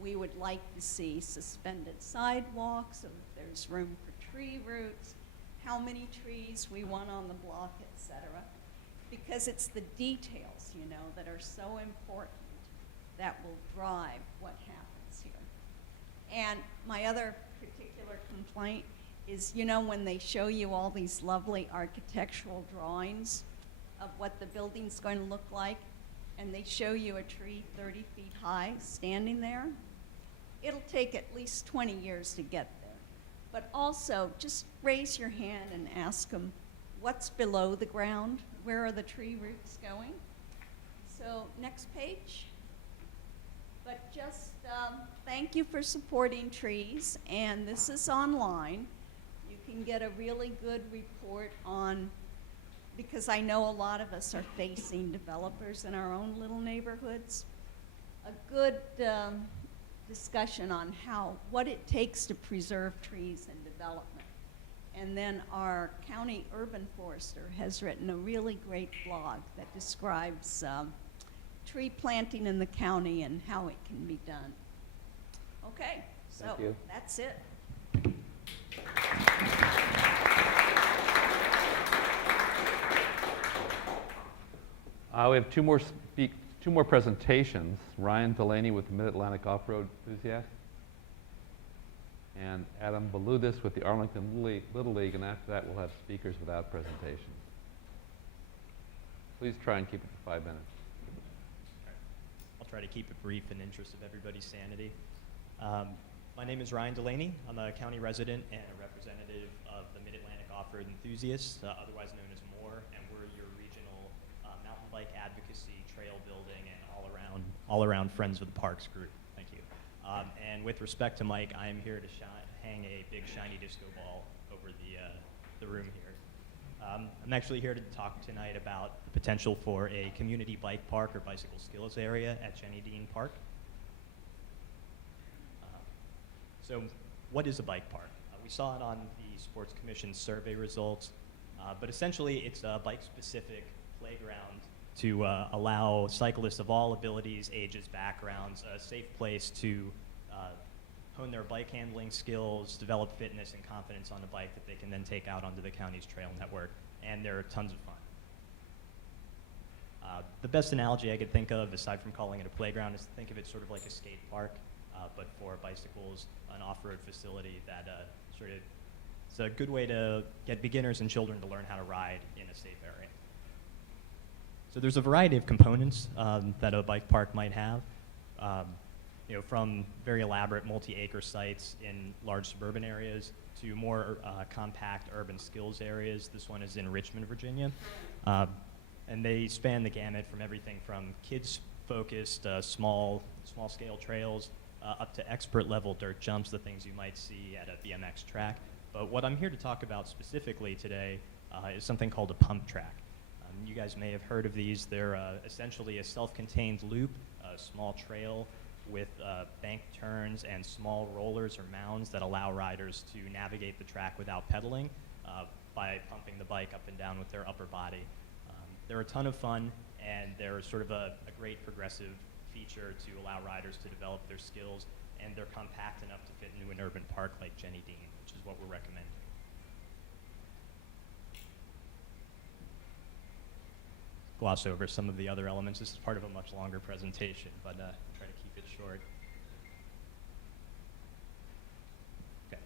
We would like to see suspended sidewalks so that there's room for tree roots, how many trees we want on the block, etc. Because it's the details, you know, that are so important that will drive what happens here. And my other particular complaint is, you know, when they show you all these lovely architectural drawings of what the building's going to look like, and they show you a tree 30 feet high standing there, it'll take at least 20 years to get there. But also, just raise your hand and ask them, what's below the ground? Where are the tree roots going? So, next page. But just thank you for supporting trees, and this is online. You can get a really good report on, because I know a lot of us are facing developers in our own little neighborhoods, a good discussion on what it takes to preserve trees in development. And then our county urban forester has written a really great blog that describes tree planting in the county and how it can be done. Okay, so that's it. We have two more presentations. Ryan Delaney with the Mid-Atlantic Off-Road Enthusiasts, and Adam Baludis with the Arlington Little League, and after that we'll have speakers without presentations. Please try and keep it to 5 minutes. I'll try to keep it brief in the interest of everybody's sanity. My name is Ryan Delaney. I'm a county resident and a representative of the Mid-Atlantic Off-Road Enthusiasts, otherwise known as MORE, and we're your regional mountain bike advocacy, trail building, and all-around Friends of the Parks group. Thank you. And with respect to Mike, I'm here to hang a big shiny disco ball over the room here. I'm actually here to talk tonight about the potential for a community bike park or bicycle skills area at Jenny Dean Park. So what is a bike park? We saw it on the Sports Commission survey results, but essentially it's a bike-specific playground to allow cyclists of all abilities, ages, backgrounds, a safe place to hone their bike handling skills, develop fitness and confidence on the bike that they can then take out onto the county's trail network, and they're tons of fun. The best analogy I could think of, aside from calling it a playground, is to think of it sort of like a skate park, but for bicycles, an off-road facility that it's a good way to get beginners and children to learn how to ride in a safe area. So there's a variety of components that a bike park might have, from very elaborate multi-acre sites in large suburban areas to more compact urban skills areas. This one is in Richmond, Virginia. And they span the gamut from everything from kids-focused small-scale trails up to expert-level dirt jumps, the things you might see at a BMX track. But what I'm here to talk about specifically today is something called a pump track. You guys may have heard of these. They're essentially a self-contained loop, a small trail with bank turns and small rollers or mounds that allow riders to navigate the track without pedaling by pumping the bike up and down with their upper body. They're a ton of fun, and they're sort of a great progressive feature to allow riders to develop their skills, and they're compact enough to fit into an urban park like Jenny Dean, which is what we're recommending. Gloss over some of the other elements. This is part of a much longer presentation, but try to keep it short. Okay,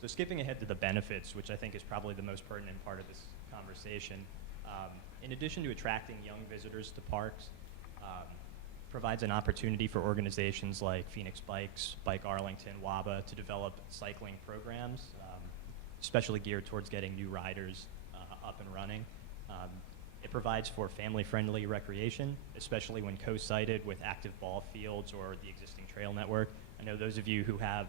so skipping ahead to the benefits, which I think is probably the most pertinent part of this conversation. In addition to attracting young visitors to parks, provides an opportunity for organizations like Phoenix Bikes, Bike Arlington, WABA to develop cycling programs, especially geared towards getting new riders up and running. It provides for family-friendly recreation, especially when co-sited with active ball fields or the existing trail network. I know those of you who have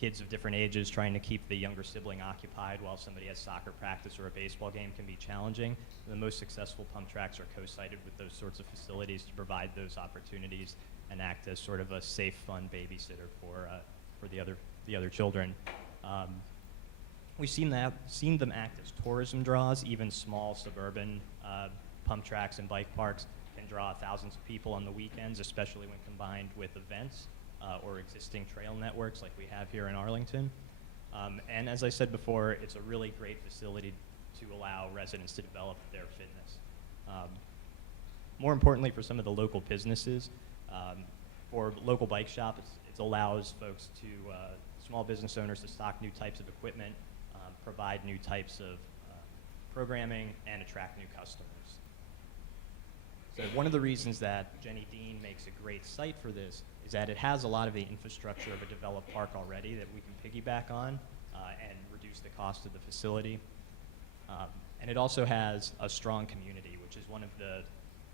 kids of different ages, trying to keep the younger sibling occupied while somebody has soccer practice or a baseball game can be challenging. The most successful pump tracks are co-sited with those sorts of facilities to provide those opportunities and act as sort of a safe, fun babysitter for the other children. We've seen them act as tourism draws. Even small suburban pump tracks and bike parks can draw thousands of people on the weekends, especially when combined with events or existing trail networks like we have here in Arlington. And as I said before, it's a really great facility to allow residents to develop their fitness. More importantly, for some of the local businesses, for local bike shops, it allows folks to, small business owners to stock new types of equipment, provide new types of programming, and attract new customers. So one of the reasons that Jenny Dean makes a great site for this is that it has a lot of the infrastructure of a developed park already that we can piggyback on and reduce the cost of the facility. And it also has a strong community, which is one of the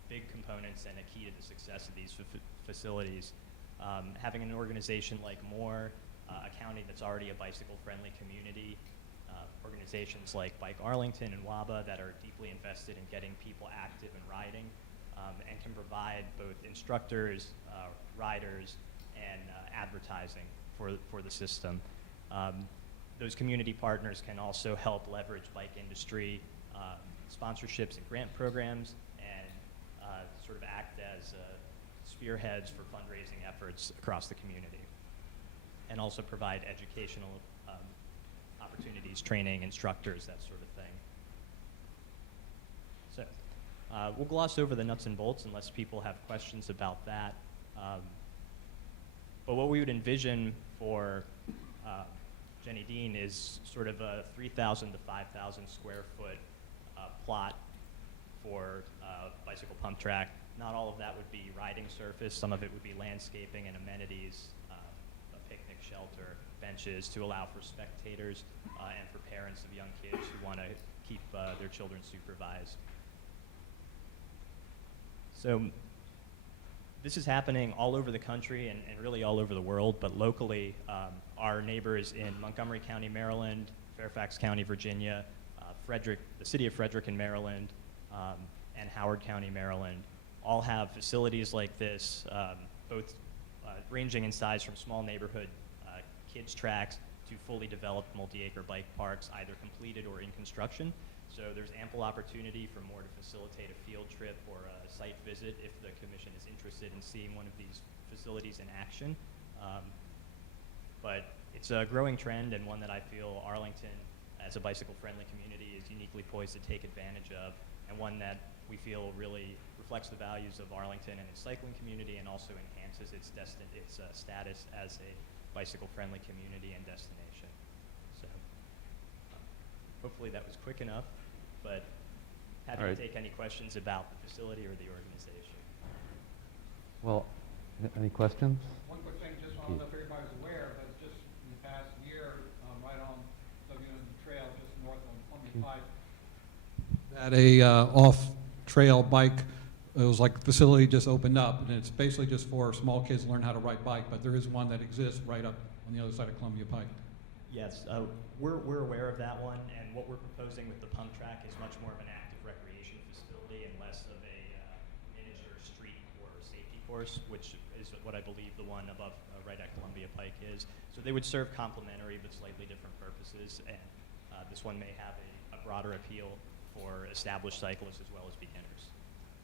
big components and a key to the success of these facilities. Having an organization like MORE, a county that's already a bicycle-friendly community, organizations like Bike Arlington and WABA that are deeply invested in getting people active and riding, and can provide both instructors, riders, and advertising for the system. Those community partners can also help leverage bike industry sponsorships and grant programs, and sort of act as spearheads for fundraising efforts across the community, and also provide educational opportunities, training, instructors, that sort of thing. So we'll gloss over the nuts and bolts unless people have questions about that. But what we would envision for Jenny Dean is sort of a 3,000 to 5,000 square foot plot for bicycle pump track. Not all of that would be riding surface. Some of it would be landscaping and amenities, a picnic shelter, benches to allow for spectators and for parents of young kids who want to keep their children supervised. So this is happening all over the country and really all over the world, but locally, our neighbors in Montgomery County, Maryland, Fairfax County, Virginia, the city of Frederick in Maryland, and Howard County, Maryland, all have facilities like this, both ranging in size from small neighborhood kids tracks to fully developed multi-acre bike parks, either completed or in construction. So there's ample opportunity for MORE to facilitate a field trip or a site visit if the commission is interested in seeing one of these facilities in action. But it's a growing trend and one that I feel Arlington, as a bicycle-friendly community, is uniquely poised to take advantage of, and one that we feel really reflects the values of Arlington and its cycling community, and also enhances its status as a bicycle-friendly community and destination. So hopefully that was quick enough, but happy to take any questions about the facility or the organization. Well, any questions? One quick thing, just I don't know if everybody's aware, but just in the past year, right on Sterlington Trail, just north on Columbia Pike, that a off-trail bike, it was like a facility just opened up, and it's basically just for small kids to learn how to ride bike, but there is one that exists right up on the other side of Columbia Pike. Yes, we're aware of that one, and what we're proposing with the pump track is much more of an active recreation facility and less of a miniature street or safety course, which is what I believe the one above right at Columbia Pike is. So they would serve complementary but slightly different purposes, and this one may have a broader appeal for established cyclists as well as beginners.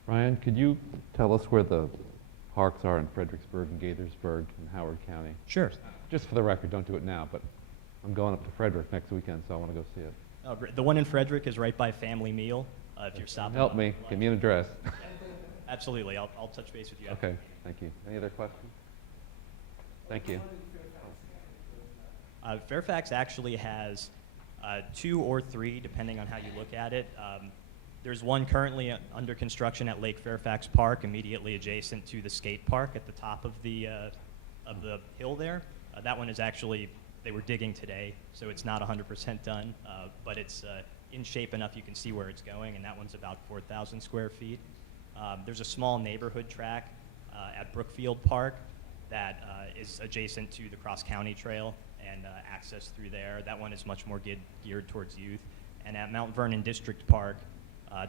Ryan, could you tell us where the parks are in Fredericksburg and Gaithersburg and Howard County? Sure. Just for the record, don't do it now, but I'm going up to Frederick next weekend, so I want to go see it. The one in Frederick is right by Family Meal. If you're stopping. Help me. Give me an address. Absolutely. I'll touch base with you. after Okay. the meeting. Thank you. Any other questions? Thank you. Fairfax actually has 2 or 3, depending on how you look at it. There's one currently under construction at Lake Fairfax Park, immediately adjacent to the skate park at the top of the hill there. That one is actually, they were digging today, so it's not 100% done, but it's in shape enough you can see where it's going, and that one's about 4,000 square feet. There's a small neighborhood track at Brookfield Park that is adjacent to the Cross County Trail and access through there. That one is much more geared towards youth. And at Mount Vernon District Park,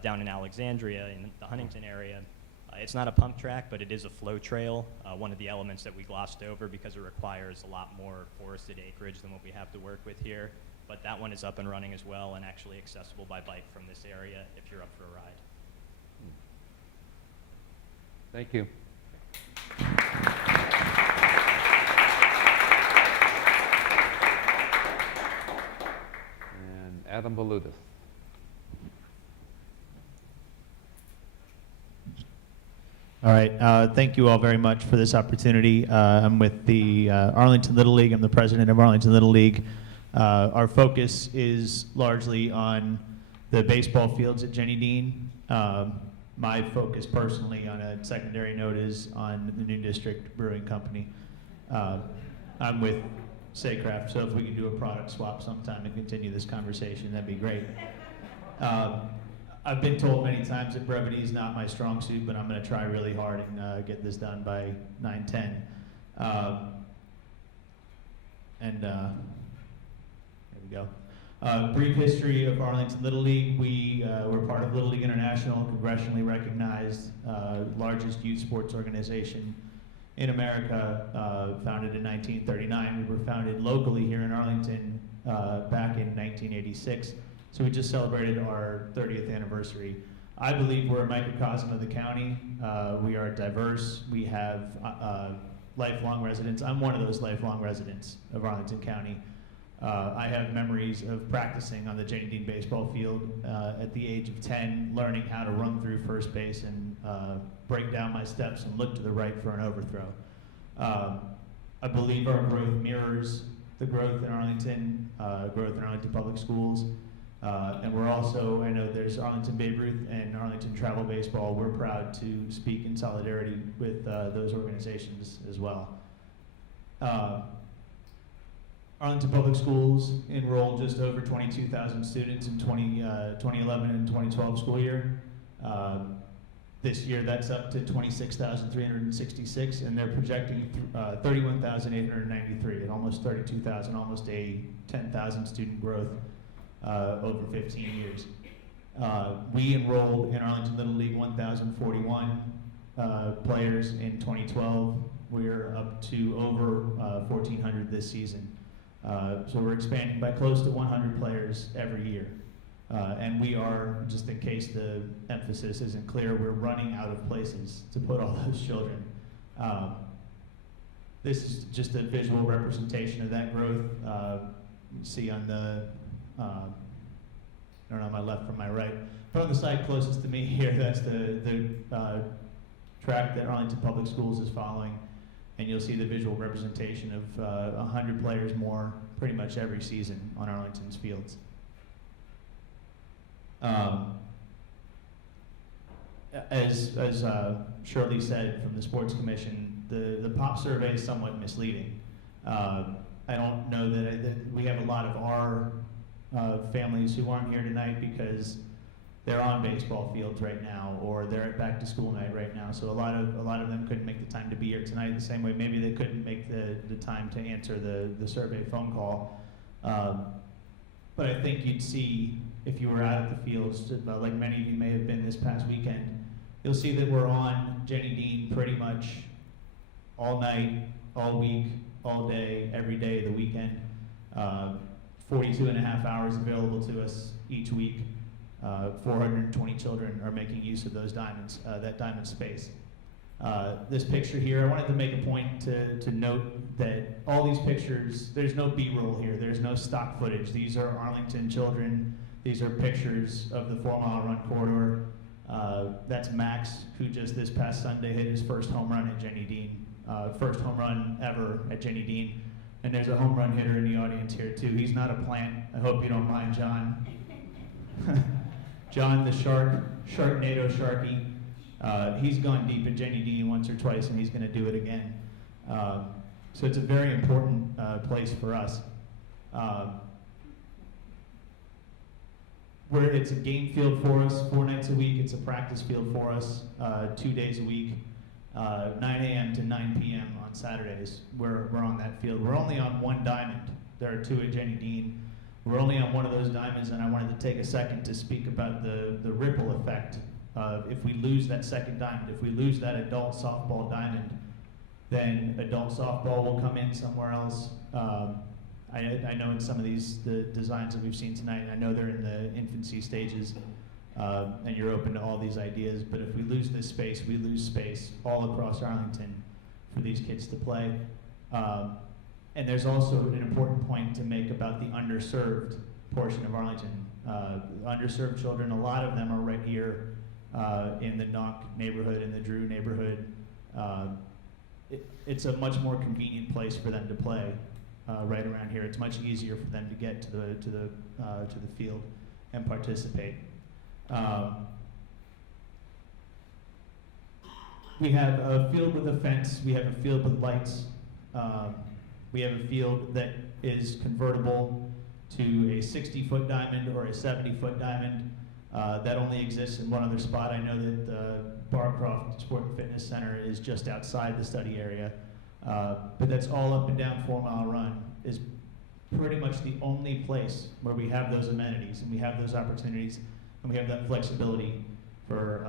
down in Alexandria in the Huntington area, it's not a pump track, but it is a flow trail, one of the elements that we glossed over because it requires a lot more forested acreage than what we have to work with here. But that one is up and running as well and actually accessible by bike from this area if you're up for a ride. Thank you. And Adam Baludis. All right, thank you all very much for this opportunity. I'm with the Arlington Little League. I'm the president of Arlington Little League. Our focus is largely on the baseball fields at Jenny Dean. My focus personally on a secondary note is on the New District Brewing Company. I'm with Saycraft, so if we can do a product swap sometime and continue this conversation, that'd be great. I've been told many times that brevity is not my strong suit, but I'm going to try really hard and get this done by 9:10. There we go. Brief history of Arlington Little League. We're part of Little League International, congressionally recognized, largest youth sports organization in America, founded in 1939. We were founded locally here in Arlington back in 1986. So we just celebrated our 30th anniversary. I believe we're a microcosm of the county. We are diverse. We have lifelong residents. I'm one of those lifelong residents of Arlington County. I have memories of practicing on the Jenny Dean baseball field at the age of 10, learning how to run through first base and break down my steps and look to the right for an overthrow. I believe our growth mirrors the growth in Arlington Public Schools. And we're also, I know there's Arlington Babe Ruth and Arlington Travel Baseball. We're proud to speak in solidarity with those organizations as well. Arlington Public Schools enrolled just over 22,000 students in 2011 and 2012 school year. This year that's up to 26,366, and they're projecting 31,893 at almost 32,000, almost a 10,000 student growth over 15 years. We enrolled in Arlington Little League 1,041 players in 2012. We're up to over 1,400 this season. So we're expanding by close to 100 players every year. And we are, just in case the emphasis isn't clear, we're running out of places to put all those children. this is just a visual representation of that growth. You see on the, I don't know, my left from my right, but on the side closest to me here, that's the track that Arlington Public Schools is following, and you'll see the visual representation of 100 players more pretty much every season on Arlington's fields. As Shirley said from the Sports Commission, the POP survey is somewhat misleading. I don't know that we have a lot of our families who aren't here tonight because they're on baseball fields right now, or they're at back to school night right now. So a lot of them couldn't make the time to be here tonight. The same way maybe they couldn't make the time to answer the survey phone call. But I think you'd see, if you were out at the fields, like many of you may have been this past weekend, you'll see that we're on Jenny Dean pretty much all night, all week, all day, every day of the weekend. 42 and a half hours available to us each week. 420 children are making use of those diamonds, that diamond space. This picture here, I wanted to make a point to note that all these pictures, there's no B-roll here, there's no stock footage. These are Arlington children. These are pictures of the 4 Mile Run corridor. That's Max, who just this past Sunday hit his first home run at Jenny Dean. First home run ever at Jenny Dean. And there's a home run hitter in the audience here too. He's not a plant. I hope you don't mind, John. John the Sharknado Sharky. He's gone deep at Jenny Dean once or twice, and he's going to do it again. So it's a very important place for us. Where it's a game field for us 4 nights a week. It's a practice field for us 2 days a week, 9 a.m. to 9 p.m. on Saturdays. We're on that field. We're only on one diamond. There are 2 at Jenny Dean. We're only on one of those diamonds, and I wanted to take a second to speak about the ripple effect of if we lose that second diamond, if we lose that adult softball diamond, then adult softball will come in somewhere else. I know in some of the designs that we've seen tonight, I know they're in the infancy stages, and you're open to all these ideas, but if we lose this space, we lose space all across Arlington for these kids to play. And there's also an important point to make about the underserved portion of Arlington. Underserved children, a lot of them are right here in the Knock neighborhood, in the Drew neighborhood. It's a much more convenient place for them to play right around here. It's much easier for them to get to the field and participate. We have a field with a fence. We have a field with lights. We have a field that is convertible to a 60-foot diamond or a 70-foot diamond. That only exists in one other spot. I know that the Barcroft Sport and Fitness Center is just outside the study area. But that's all up and down 4 Mile Run is pretty much the only place where we have those amenities and we have those opportunities and we have that flexibility for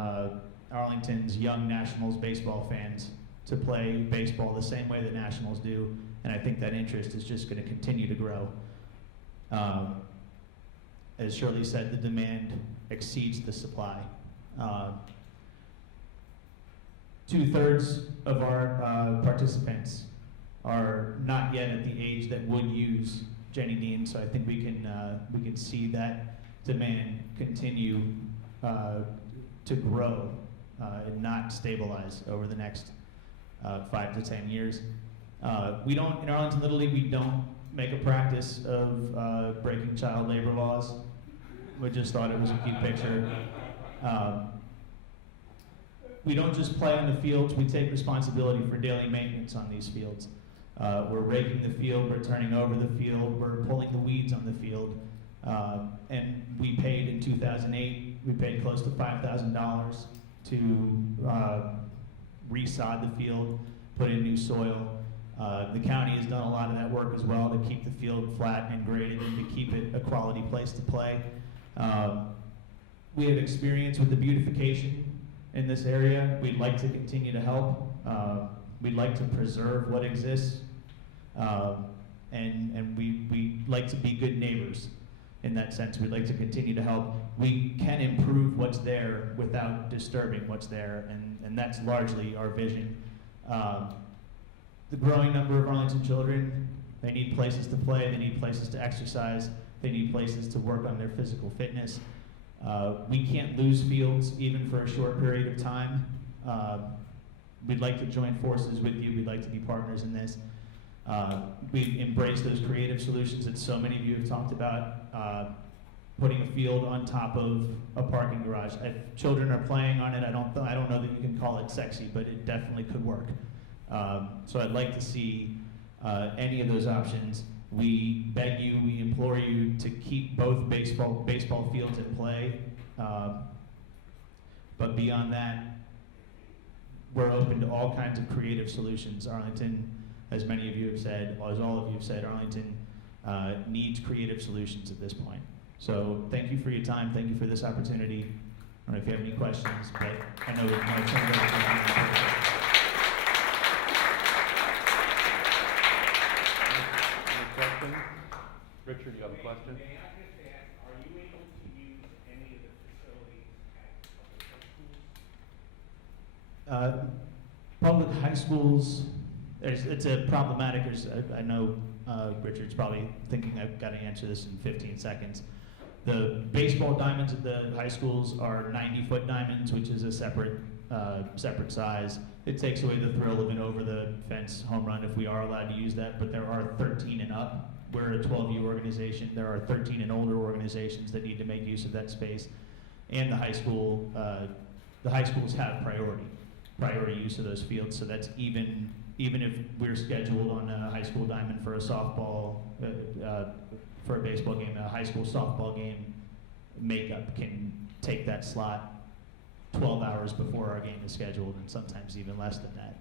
Arlington's young Nationals baseball fans to play baseball the same way the Nationals do. And I think that interest is just going to continue to grow. As Shirley said, the demand exceeds the supply. 2/3 of our participants are not yet at the age that would use Jenny Dean, so I think we can see that demand continue to grow and not stabilize over the next 5 to 10 years. We don't, in Arlington Little League, we don't make a practice of breaking child labor laws. We just thought it was a cute picture. We don't just play on the fields, we take responsibility for daily maintenance on these fields. We're raking the field, we're turning over the field, we're pulling the weeds on the field. And we paid in 2008, we paid close to $5,000 to resod the field, put in new soil. The county has done a lot of that work as well to keep the field flat and graded and to keep it a quality place to play. We have experience with the beautification in this area. We'd like to continue to help. We'd like to preserve what exists. And we like to be good neighbors in that sense. We'd like to continue to help. We can improve what's there without disturbing what's there, and that's largely our vision. the growing number of Arlington children, they need places to play, they need places to exercise, they need places to work on their physical fitness. We can't lose fields even for a short period of time. We'd like to join forces with you. We'd like to be partners in this. We embrace those creative solutions that so many of you have talked about. Putting a field on top of a parking garage. If children are playing on it, I don't know that you can call it sexy, but it definitely could work. So I'd like to see any of those options. We beg you, we implore you to keep both baseball fields in play. But beyond that, we're open to all kinds of creative solutions. Arlington, as many of you have said, as all of you have said, Arlington needs creative solutions at this point. So thank you for your time. Thank you for this opportunity. I don't know if you have any questions, but I know that my turn Any questions? Richard, you have a question? May I just ask, are you able to use any of the facilities at public high schools? Public high schools, it's a problematic, I know Richard's probably thinking I've got to answer this in 15 seconds. The baseball diamonds at the high schools are 90-foot diamonds, which is a separate size. It takes away the thrill of an over-the-fence home run if we are allowed to use that, but there are 13 and up. We're a 12U organization. There are 13 and older organizations that need to make use of that space. And the high schools have priority use of those fields, so that's even if we're scheduled on a high school diamond for a softball, for a baseball game, a high school softball game, makeup can take that slot 12 hours before our game is scheduled, and sometimes even less than that.